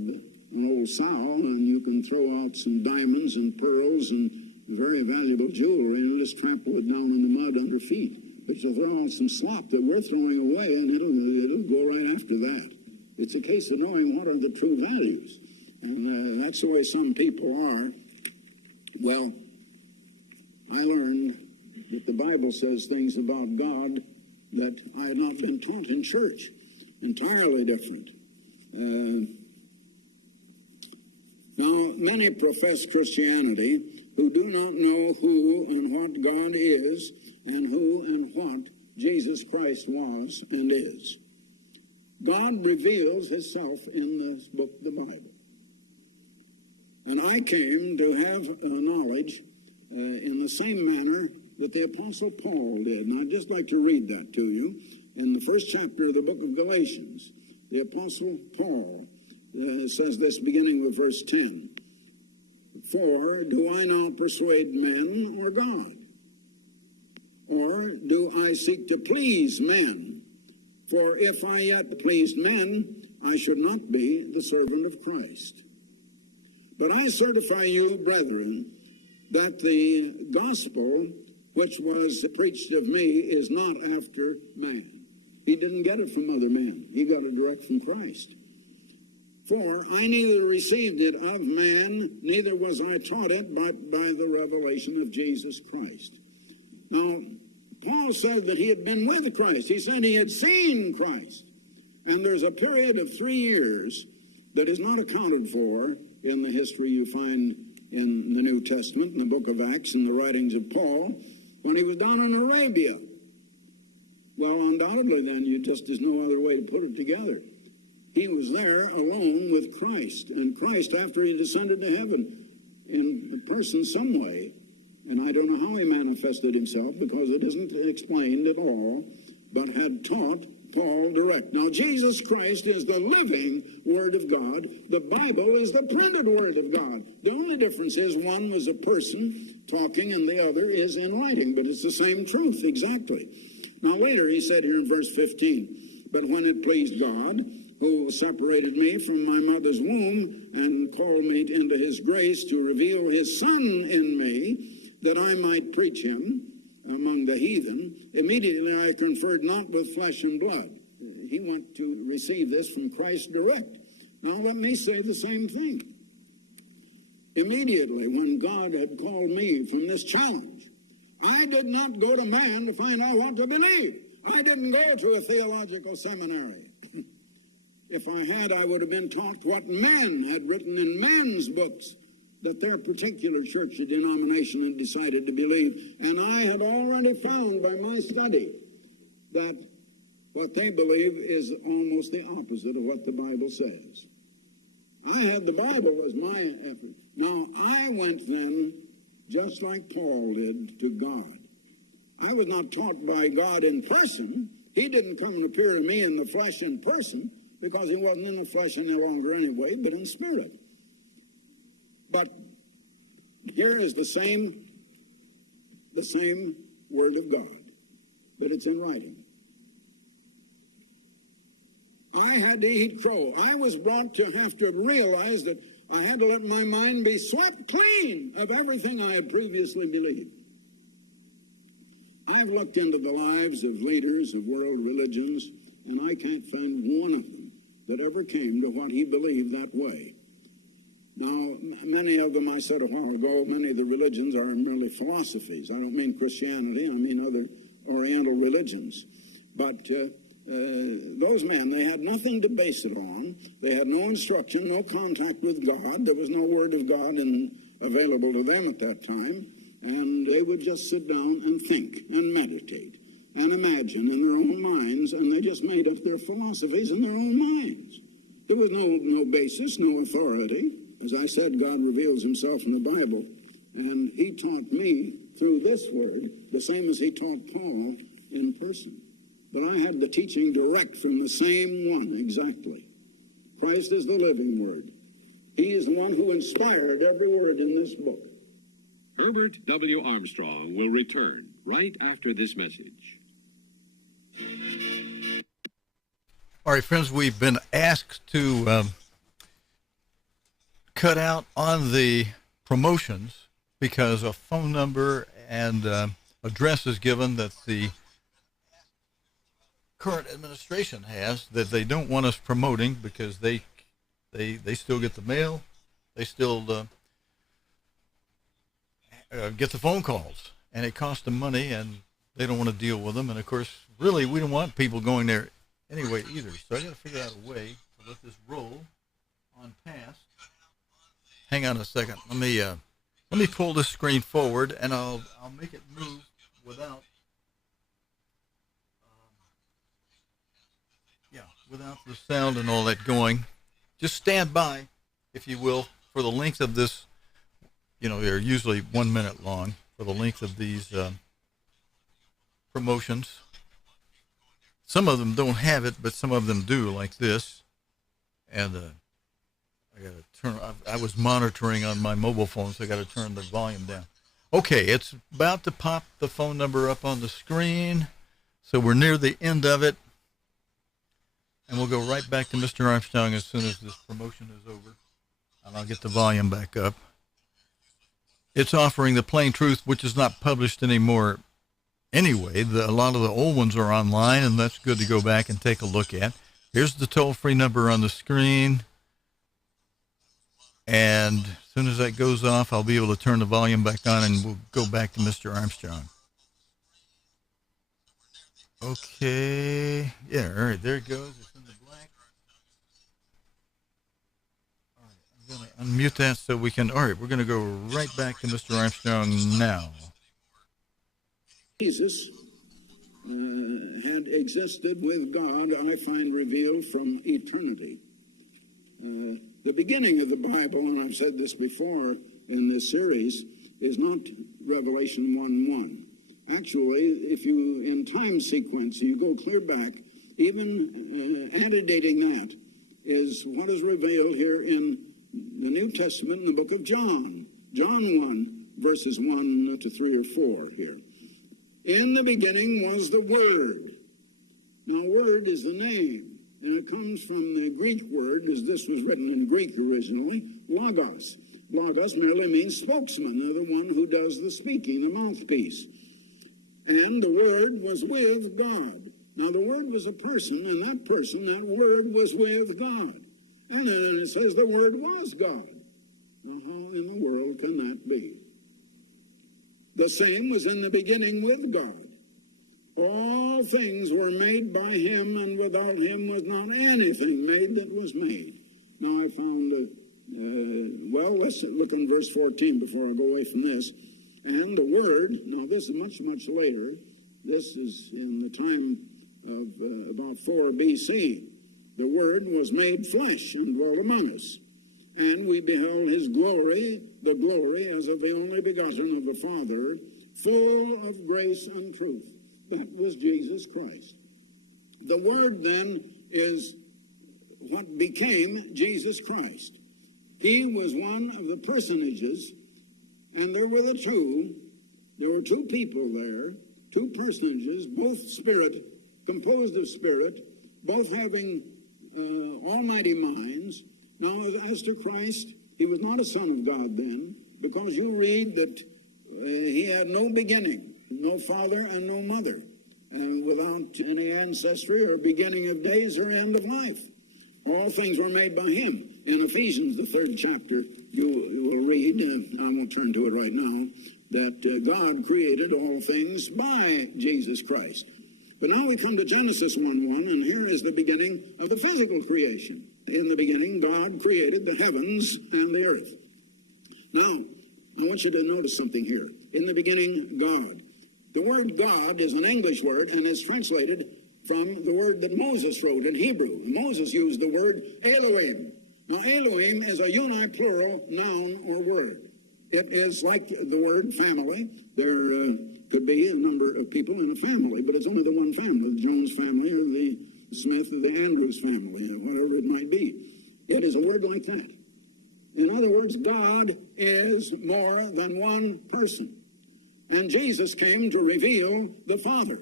an old sow, and you can throw out some diamonds and pearls and very valuable jewelry and just trample it down in the mud under feet. which will throw out some slop that we're throwing away, and it'll go right after that. It's a case of knowing what are the true values. And that's the way some people are. Well, I learned that the Bible says things about God that I had not been taught in church. Entirely different. Now, many profess Christianity who do not know who and what God is and who and what Jesus Christ was and is. God reveals himself in this book, the Bible. And I came to have knowledge in the same manner that the Apostle Paul did. And I'd just like to read that to you. In the first chapter of the book of Galatians, the Apostle Paul says this, beginning with verse 10. For do I now persuade men or God? Or do I seek to please men? For if I yet pleased men, I should not be the servant of Christ. But I certify you, brethren, that the gospel which was preached of me is not after man. He didn't get it from other men. He got it direct from Christ. For I neither received it of man, neither was I taught it by the revelation of Jesus Christ. Now, Paul said that he had been with Christ. He said he had seen Christ. And there's a period of 3 years that is not accounted for in the history you find in the New Testament, in the book of Acts, and the writings of Paul, when he was down in Arabia. Well, undoubtedly then, there's no other way to put it together. He was there alone with Christ. And Christ, after he descended to heaven in person some way, and I don't know how he manifested himself because it isn't explained at all, but had taught Paul direct. Now, Jesus Christ is the living Word of God. The Bible is the printed Word of God. The only difference is one was a person talking and the other is in writing, but it's the same truth, exactly. Now, later he said here in verse 15, but when it pleased God, who separated me from my mother's womb and called me into his grace to reveal his Son in me, that I might preach him among the heathen, immediately I conferred not with flesh and blood. He wanted to receive this from Christ direct. Now let me say the same thing. Immediately, when God had called me from this challenge, I did not go to man to find out what to believe. I didn't go to a theological seminary. If I had, I would have been taught what men had written in men's books that their particular church or denomination had decided to believe. And I had already found by my study that what they believe is almost the opposite of what the Bible says. I had the Bible as my effort. Now, I went then, just like Paul did, to God. I was not taught by God in person. He didn't come and appear to me in the flesh in person, because he wasn't in the flesh any longer anyway, but in spirit. But here is the same Word of God, but it's in writing. I had to eat crow. I was brought to have to realize that I had to let my mind be swept clean of everything I had previously believed. I've looked into the lives of leaders of world religions, and I can't find one of them that ever came to what he believed that way. Now, many of them, I said a while ago, many of the religions are merely philosophies. I don't mean Christianity, I mean other Oriental religions. But those men, they had nothing to base it on. They had no instruction, no contact with God. There was no Word of God available to them at that time. And they would just sit down and think and meditate and imagine in their own minds, and they just made up their philosophies in their own minds. There was no basis, no authority. As I said, God reveals himself in the Bible, and he taught me through this Word the same as he taught Paul in person. But I had the teaching direct from the same one, exactly. Christ is the living Word. He is the one who inspired every word in this book. Herbert W. Armstrong will return right after this message. All right, friends, we've been asked to cut out on the promotions because a phone number and address is given that the current administration has that they don't want us promoting because they still get the mail, they still get the phone calls, and it costs them money, and they don't want to deal with them. And of course, really, we don't want people going there anyway either. So I got to figure out a way to let this roll on past. Hang on a second. Let me pull this screen forward, and I'll make it move without the sound and all that going. Just stand by, if you will, for the length of this. You know, they're usually 1 minute long for the length of these promotions. Some of them don't have it, but some of them do, like this. And I got to turn. I was monitoring on my mobile phone, so I got to turn the volume down. Okay, it's about to pop the phone number up on the screen, so we're near the end of it. And we'll go right back to Mr. Armstrong as soon as this promotion is over. And I'll get the volume back up. It's offering the plain truth, which is not published anymore anyway. A lot of the old ones are online, and that's good to go back and take a look at. Here's the toll-free number on the screen. And as soon as that goes off, I'll be able to turn the volume back on, and we'll go back to Mr. Armstrong. Okay. Yeah, all right, there it goes. It's in the black. All right, I'm going to unmute that so we can, all right, we're going to go right back to Mr. Armstrong now. Jesus had existed with God, I find revealed from eternity. The beginning of the Bible, and I've said this before in this series, is not Revelation 1:1. Actually, if you, in time sequence, you go clear back, even antedating that is what is revealed here in the New Testament in the book of John. John 1, verses 1 to 3 or 4 here. In the beginning was the Word. Now, Word is the name, and it comes from the Greek word, as this was written in Greek originally, logos. Logos merely means spokesman, or the one who does the speaking, the mouthpiece. And the Word was with God. Now, the Word was a person, and that person, that Word, was with God. And then it says the Word was God. Now, how in the world can that be? The same was in the beginning with God. All things were made by him, and without him was not anything made that was made. Now, I found, well, let's look in verse 14 before I go away from this. And the Word, now this is much, much later. This is in the time of about 4 B.C. The Word was made flesh and dwelt among us. And we beheld his glory, the glory as of the only begotten of the Father, full of grace and truth. That was Jesus Christ. The Word then is what became Jesus Christ. He was one of the personages, and there were two people there, two personages, both spirit, composed of spirit, both having almighty minds. Now, as to Christ, he was not a son of God then, because you read that he had no beginning, no father and no mother, and without any ancestry or beginning of days or end of life. All things were made by him. In Ephesians, the 3rd chapter, you will read, I won't turn to it right now, that God created all things by Jesus Christ. But now we come to Genesis 1:1, and here is the beginning of the physical creation. In the beginning, God created the heavens and the earth. Now, I want you to notice something here. In the beginning, God. The word God is an English word, and is translated from the word that Moses wrote in Hebrew. Moses used the word Elohim. Now, Elohim is a uniplural noun or word. It is like the word family. There could be a number of people in a family, but it's only the one family, the Jones family or the Smith or the Andrews family, whatever it might be. It is a word like that. In other words, God is more than one person. And Jesus came to reveal the Father.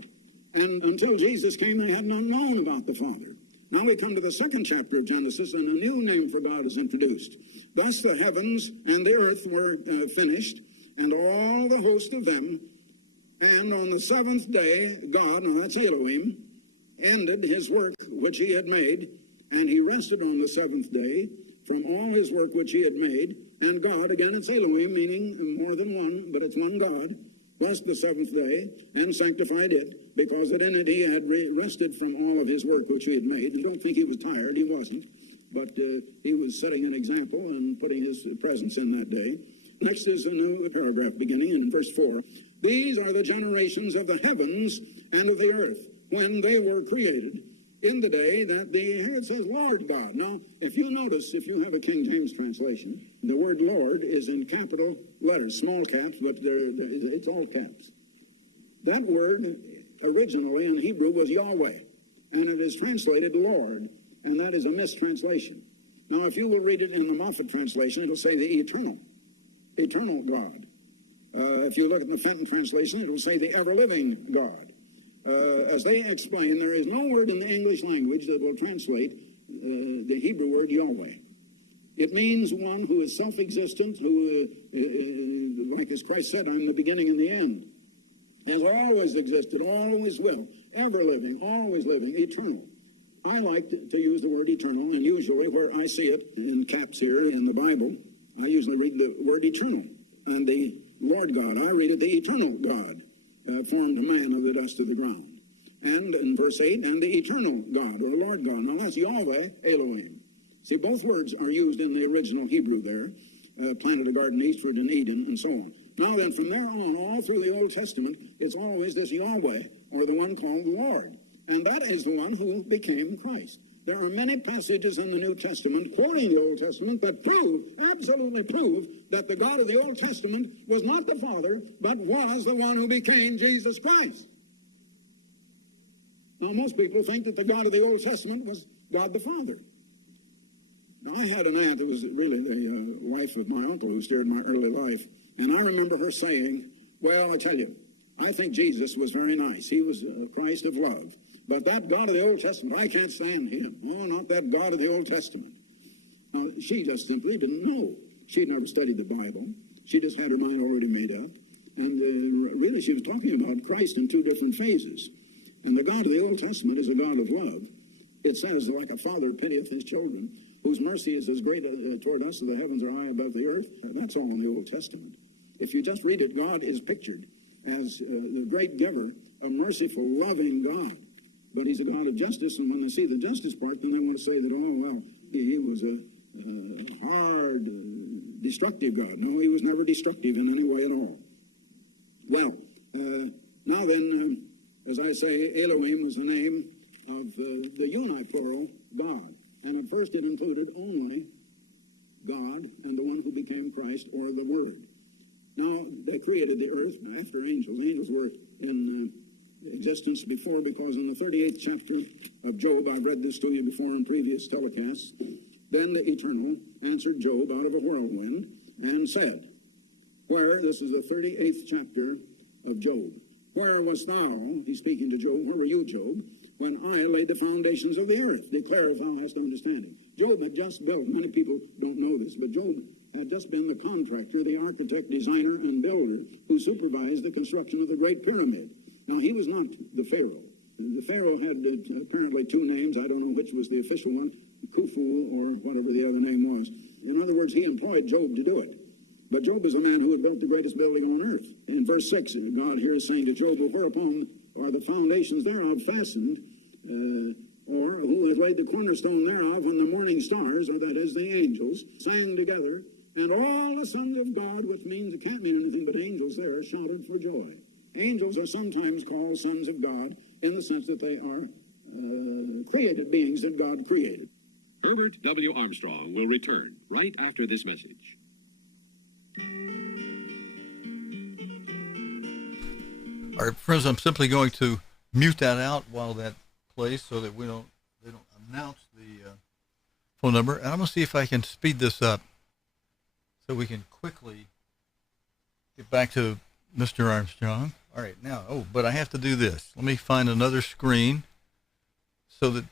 And until Jesus came, they had not known about the Father. Now we come to the 2nd chapter of Genesis, and a new name for God is introduced. Thus the heavens and the earth were finished, and all the host of them. And on the 7th day, God, now that's Elohim, ended his work which he had made, and he rested on the seventh day from all his work which he had made. And God, again it's Elohim, meaning more than one, but it's one God, blessed the seventh day and sanctified it, because that in it he had rested from all of his work which he had made. You don't think he was tired, he wasn't, but he was setting an example and putting his presence in that day. Next is a new paragraph beginning in verse 4. These are the generations of the heavens and of the earth, when they were created, in the day that here it says Lord God. Now, if you notice, if you have a King James translation, the word Lord is in capital letters, small caps, but it's all caps. That word originally in Hebrew was Yahweh, and it is translated Lord, and that is a mistranslation. Now, if you will read it in the Moffat translation, it'll say the eternal God. If you look at the Fenton translation, it will say the ever-living God. As they explain, there is no word in the English language that will translate the Hebrew word Yahweh. It means one who is self-existent, who, like as Christ said, I'm the beginning and the end, has always existed, always will, ever living, always living, eternal. I like to use the word eternal, and usually where I see it in caps here in the Bible, I usually read the word eternal. And the Lord God, I read it the eternal God. Formed man of the dust of the ground. And in verse 8, and the eternal God, or Lord God. Now that's Yahweh, Elohim. See, both words are used in the original Hebrew there. Planted a garden eastward in Eden, and so on. Now then, from there on, all through the Old Testament, it's always this Yahweh, or the one called the Lord. And that is the one who became Christ. There are many passages in the New Testament, quoting the Old Testament, that prove, absolutely prove, that the God of the Old Testament was not the Father, but was the one who became Jesus Christ. Now, most people think that the God of the Old Testament was God the Father. Now, I had an aunt who was really the wife of my uncle who steered my early life, and I remember her saying, well, I tell you, I think Jesus was very nice. He was Christ of love. But that God of the Old Testament, I can't stand him. Oh, not that God of the Old Testament. Now, she just simply didn't know. She'd never studied the Bible. She just had her mind already made up. And really, she was talking about Christ in two different phases. And the God of the Old Testament is a God of love. It says, like a father pitieth his children, whose mercy is as great toward us as the heavens are high above the earth. That's all in the Old Testament. If you just read it, God is pictured as the great giver, a merciful, loving God. But he's a God of justice, and when they see the justice part, then they want to say that, oh, well, he was a hard, destructive God. No, he was never destructive in any way at all. Well, now then, as I say, Elohim was the name of the uniplural God. And at first it included only God and the one who became Christ, or the Word. Now, they created the earth after angels. Angels were in existence before, because in the 38th chapter of Job, I've read this to you before in previous telecasts, then the Eternal answered Job out of a whirlwind and said, this is the 38th chapter of Job, where wast thou, he's speaking to Job, where were you, Job, when I laid the foundations of the earth? Declare if thou hast understanding. Job had just built, many people don't know this, but Job had just been the contractor, the architect, designer, and builder who supervised the construction of the Great Pyramid. Now, he was not the Pharaoh. The Pharaoh had apparently two names. I don't know which was the official one, Khufu or whatever the other name was. In other words, he employed Job to do it. But Job is a man who had built the greatest building on earth. In verse 6, God here is saying to Job, whereupon are the foundations thereof fastened, or who has laid the cornerstone thereof, when the morning stars, or that is the angels, sang together, and all the sons of God, which means it can't mean anything but angels there, shouted for joy. Angels are sometimes called sons of God in the sense that they are created beings that God created. Herbert W. Armstrong will return right after this message. All right, friends, I'm simply going to mute that out while that plays so that they don't announce the phone number. And I'm going to see if I can speed this up so we can quickly get back to Mr. Armstrong. All right, now, but I have to do this. Let me find another screen so that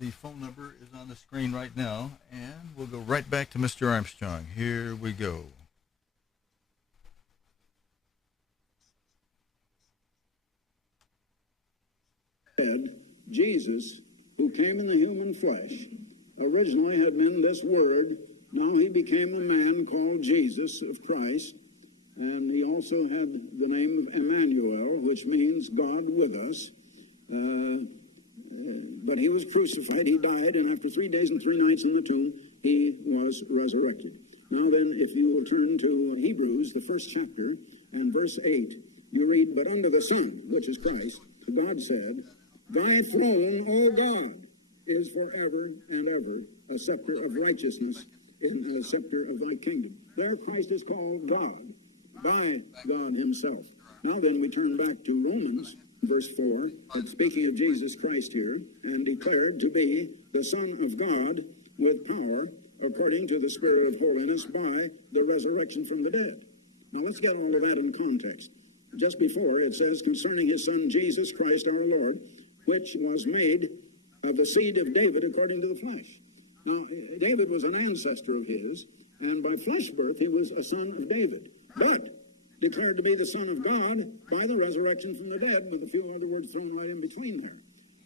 the phone number is on the screen right now, and we'll go right back to Mr. Armstrong. Here we go. Jesus, who came in the human flesh, originally had been this Word. Now he became a man called Jesus of Christ, and he also had the name of Emmanuel, which means God with us. But he was crucified, he died, and after 3 days and 3 nights in the tomb, he was resurrected. Now then, if you will turn to Hebrews, the 1st chapter, and verse 8, you read, "But under the Son, which is Christ, God said, Thy throne, O God, is forever and ever a scepter of righteousness in a scepter of thy kingdom." There Christ is called God, by God himself. Now then, we turn back to Romans, verse 4, but speaking of Jesus Christ here, and declared to be the Son of God with power, according to the Spirit of holiness, by the resurrection from the dead. Now let's get all of that in context. Just before, it says, concerning his Son Jesus Christ our Lord, which was made of the seed of David according to the flesh. Now, David was an ancestor of his, and by flesh birth he was a son of David, but declared to be the Son of God by the resurrection from the dead, with a few other words thrown right in between there.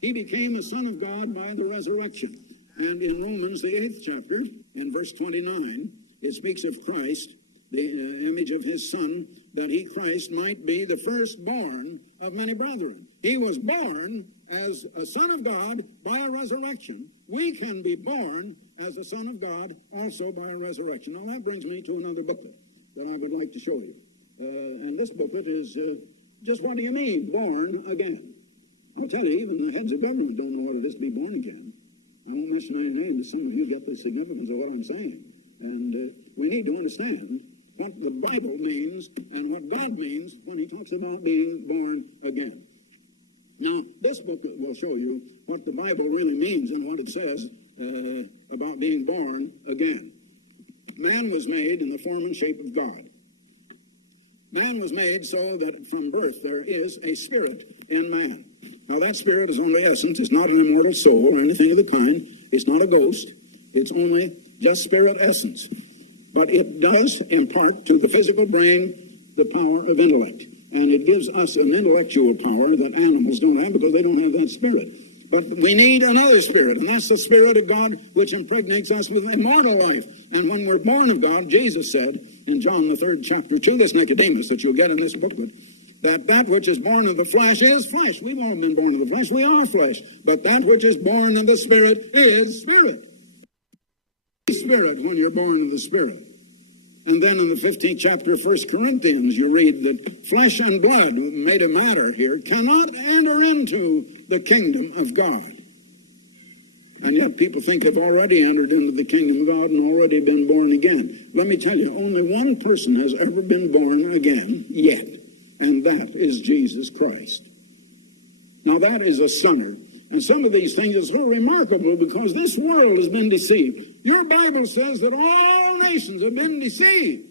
He became a Son of God by the resurrection. And in Romans, the 8th chapter, and verse 29, it speaks of Christ, the image of his Son, that he, Christ, might be the firstborn of many brethren. He was born as a Son of God by a resurrection. We can be born as a Son of God also by a resurrection. Now that brings me to another booklet that I would like to show you. And this booklet is just what do you mean, born again? I'll tell you, even the heads of government don't know what it is to be born again. I won't mention any names, some of you get the significance of what I'm saying. And we need to understand what the Bible means and what God means when he talks about being born again. Now, this booklet will show you what the Bible really means and what it says about being born again. Man was made in the form and shape of God. Man was made so that from birth there is a spirit in man. Now that spirit is only essence. It's not an immortal soul or anything of the kind. It's not a ghost. It's only just spirit essence. But it does impart to the physical brain the power of intellect. And it gives us an intellectual power that animals don't have because they don't have that spirit. But we need another spirit, and that's the Spirit of God, which impregnates us with immortal life. And when we're born of God, Jesus said in John the 3rd chapter to this Nicodemus that you'll get in this booklet, that which is born of the flesh is flesh. We've all been born of the flesh. We are flesh. But that which is born in the Spirit is spirit. Spirit when you're born of the Spirit. And then in the 15th chapter of 1 Corinthians, you read that flesh and blood, made a matter here, cannot enter into the kingdom of God. And yet people think they've already entered into the kingdom of God and already been born again. Let me tell you, only one person has ever been born again yet, and that is Jesus Christ. Now that is a sinner. And some of these things are so remarkable because this world has been deceived. Your Bible says that all nations have been deceived.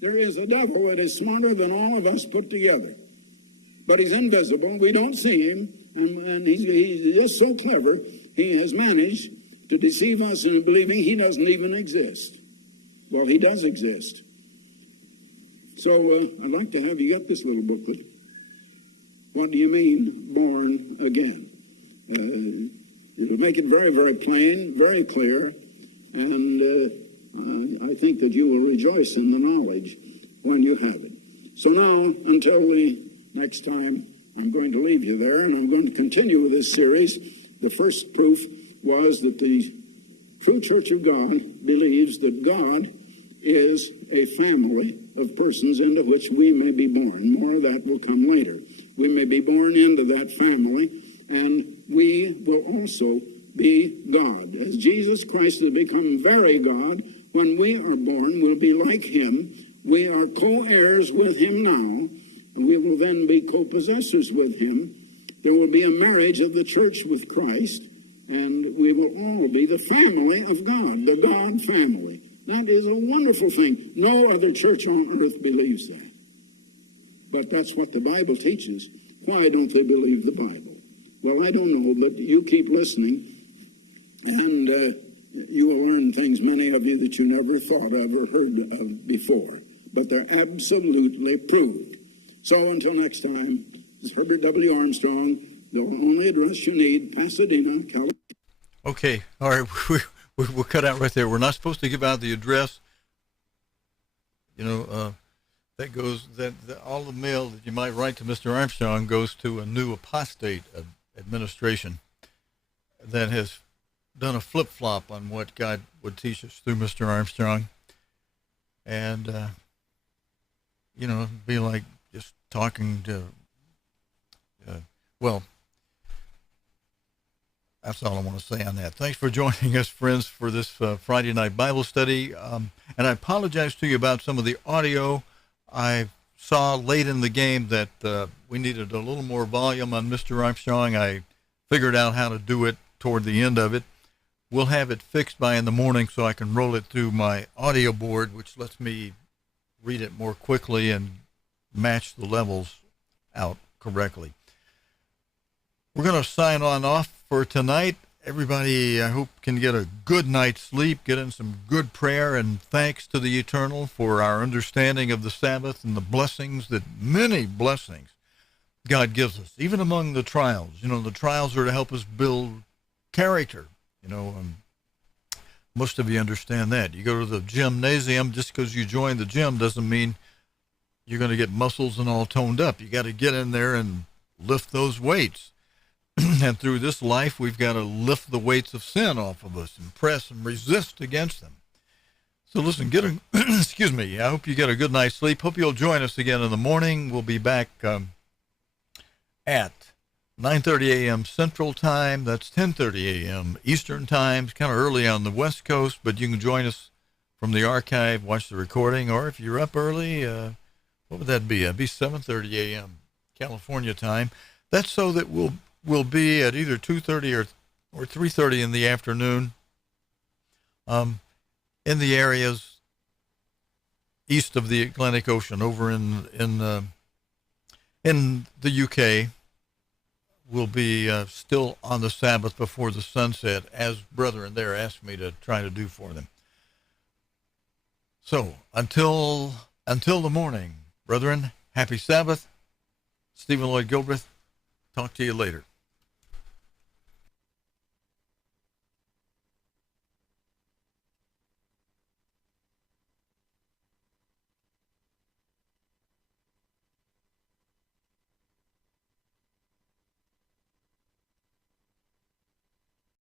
There is a devil that is smarter than all of us put together. But he's invisible. We don't see him. And he's just so clever, he has managed to deceive us into believing he doesn't even exist. Well, he does exist. So I'd like to have you get this little booklet. What do you mean, born again? It'll make it very, very plain, very clear, and I think that you will rejoice in the knowledge when you have it. So now, until the next time, I'm going to leave you there, and I'm going to continue with this series. The first proof was that the true Church of God believes that God is a family of persons into which we may be born. More of that will come later. We may be born into that family, and we will also be God. As Jesus Christ has become very God, when we are born, we'll be like him. We are co-heirs with him now, and we will then be co-possessors with him. There will be a marriage of the church with Christ, and we will all be the family of God, the God family. That is a wonderful thing. No other church on earth believes that. But that's what the Bible teaches. Why don't they believe the Bible? Well, I don't know, but you keep listening, and you will learn things, many of you, that you never thought of or heard of before. But they're absolutely proved. So until next time, this is Herbert W. Armstrong The only address you need, Pasadena, California. Okay, all right, we'll cut out right there. We're not supposed to give out the address. You know, that all the mail that you might write to Mr. Armstrong goes to a new apostate administration that has done a flip-flop on what God would teach us through Mr. Armstrong. And, you know, be like just talking to, well, that's all I want to say on that. Thanks for joining us, friends, for this Friday night Bible study. And I apologize to you about some of the audio. I saw late in the game that we needed a little more volume on Mr. Armstrong. I figured out how to do it toward the end of it. We'll have it fixed by in the morning so I can roll it through my audio board, which lets me read it more quickly and match the levels out correctly. We're going to sign on off for tonight. Everybody, I hope, can get a good night's sleep, get in some good prayer, and thanks to the Eternal for our understanding of the Sabbath and the blessings, that many blessings God gives us, even among the trials. You know, the trials are to help us build character. You know, most of you understand that. You go to the gymnasium, just because you join the gym doesn't mean you're going to get muscles and all toned up. You got to get in there and lift those weights. And through this life, we've got to lift the weights of sin off of us and press and resist against them. So listen, excuse me, I hope you get a good night's sleep. Hope you'll join us again in the morning. We'll be back at 9:30 a.m. Central Time. That's 10:30 a.m. Eastern Time. It's kind of early on the West Coast, but you can join us from the archive, watch the recording, or if you're up early, what would that be? It'd be 7:30 a.m. California time. That's so that we'll be at either 2:30 or 3:30 in the afternoon in the areas east of the Atlantic Ocean, over in the UK. Will be still on the Sabbath before the sunset, as brethren there asked me to try to do for them. So until the morning, brethren, happy Sabbath. Stephen Lloyd Gilbreath. Talk to you later.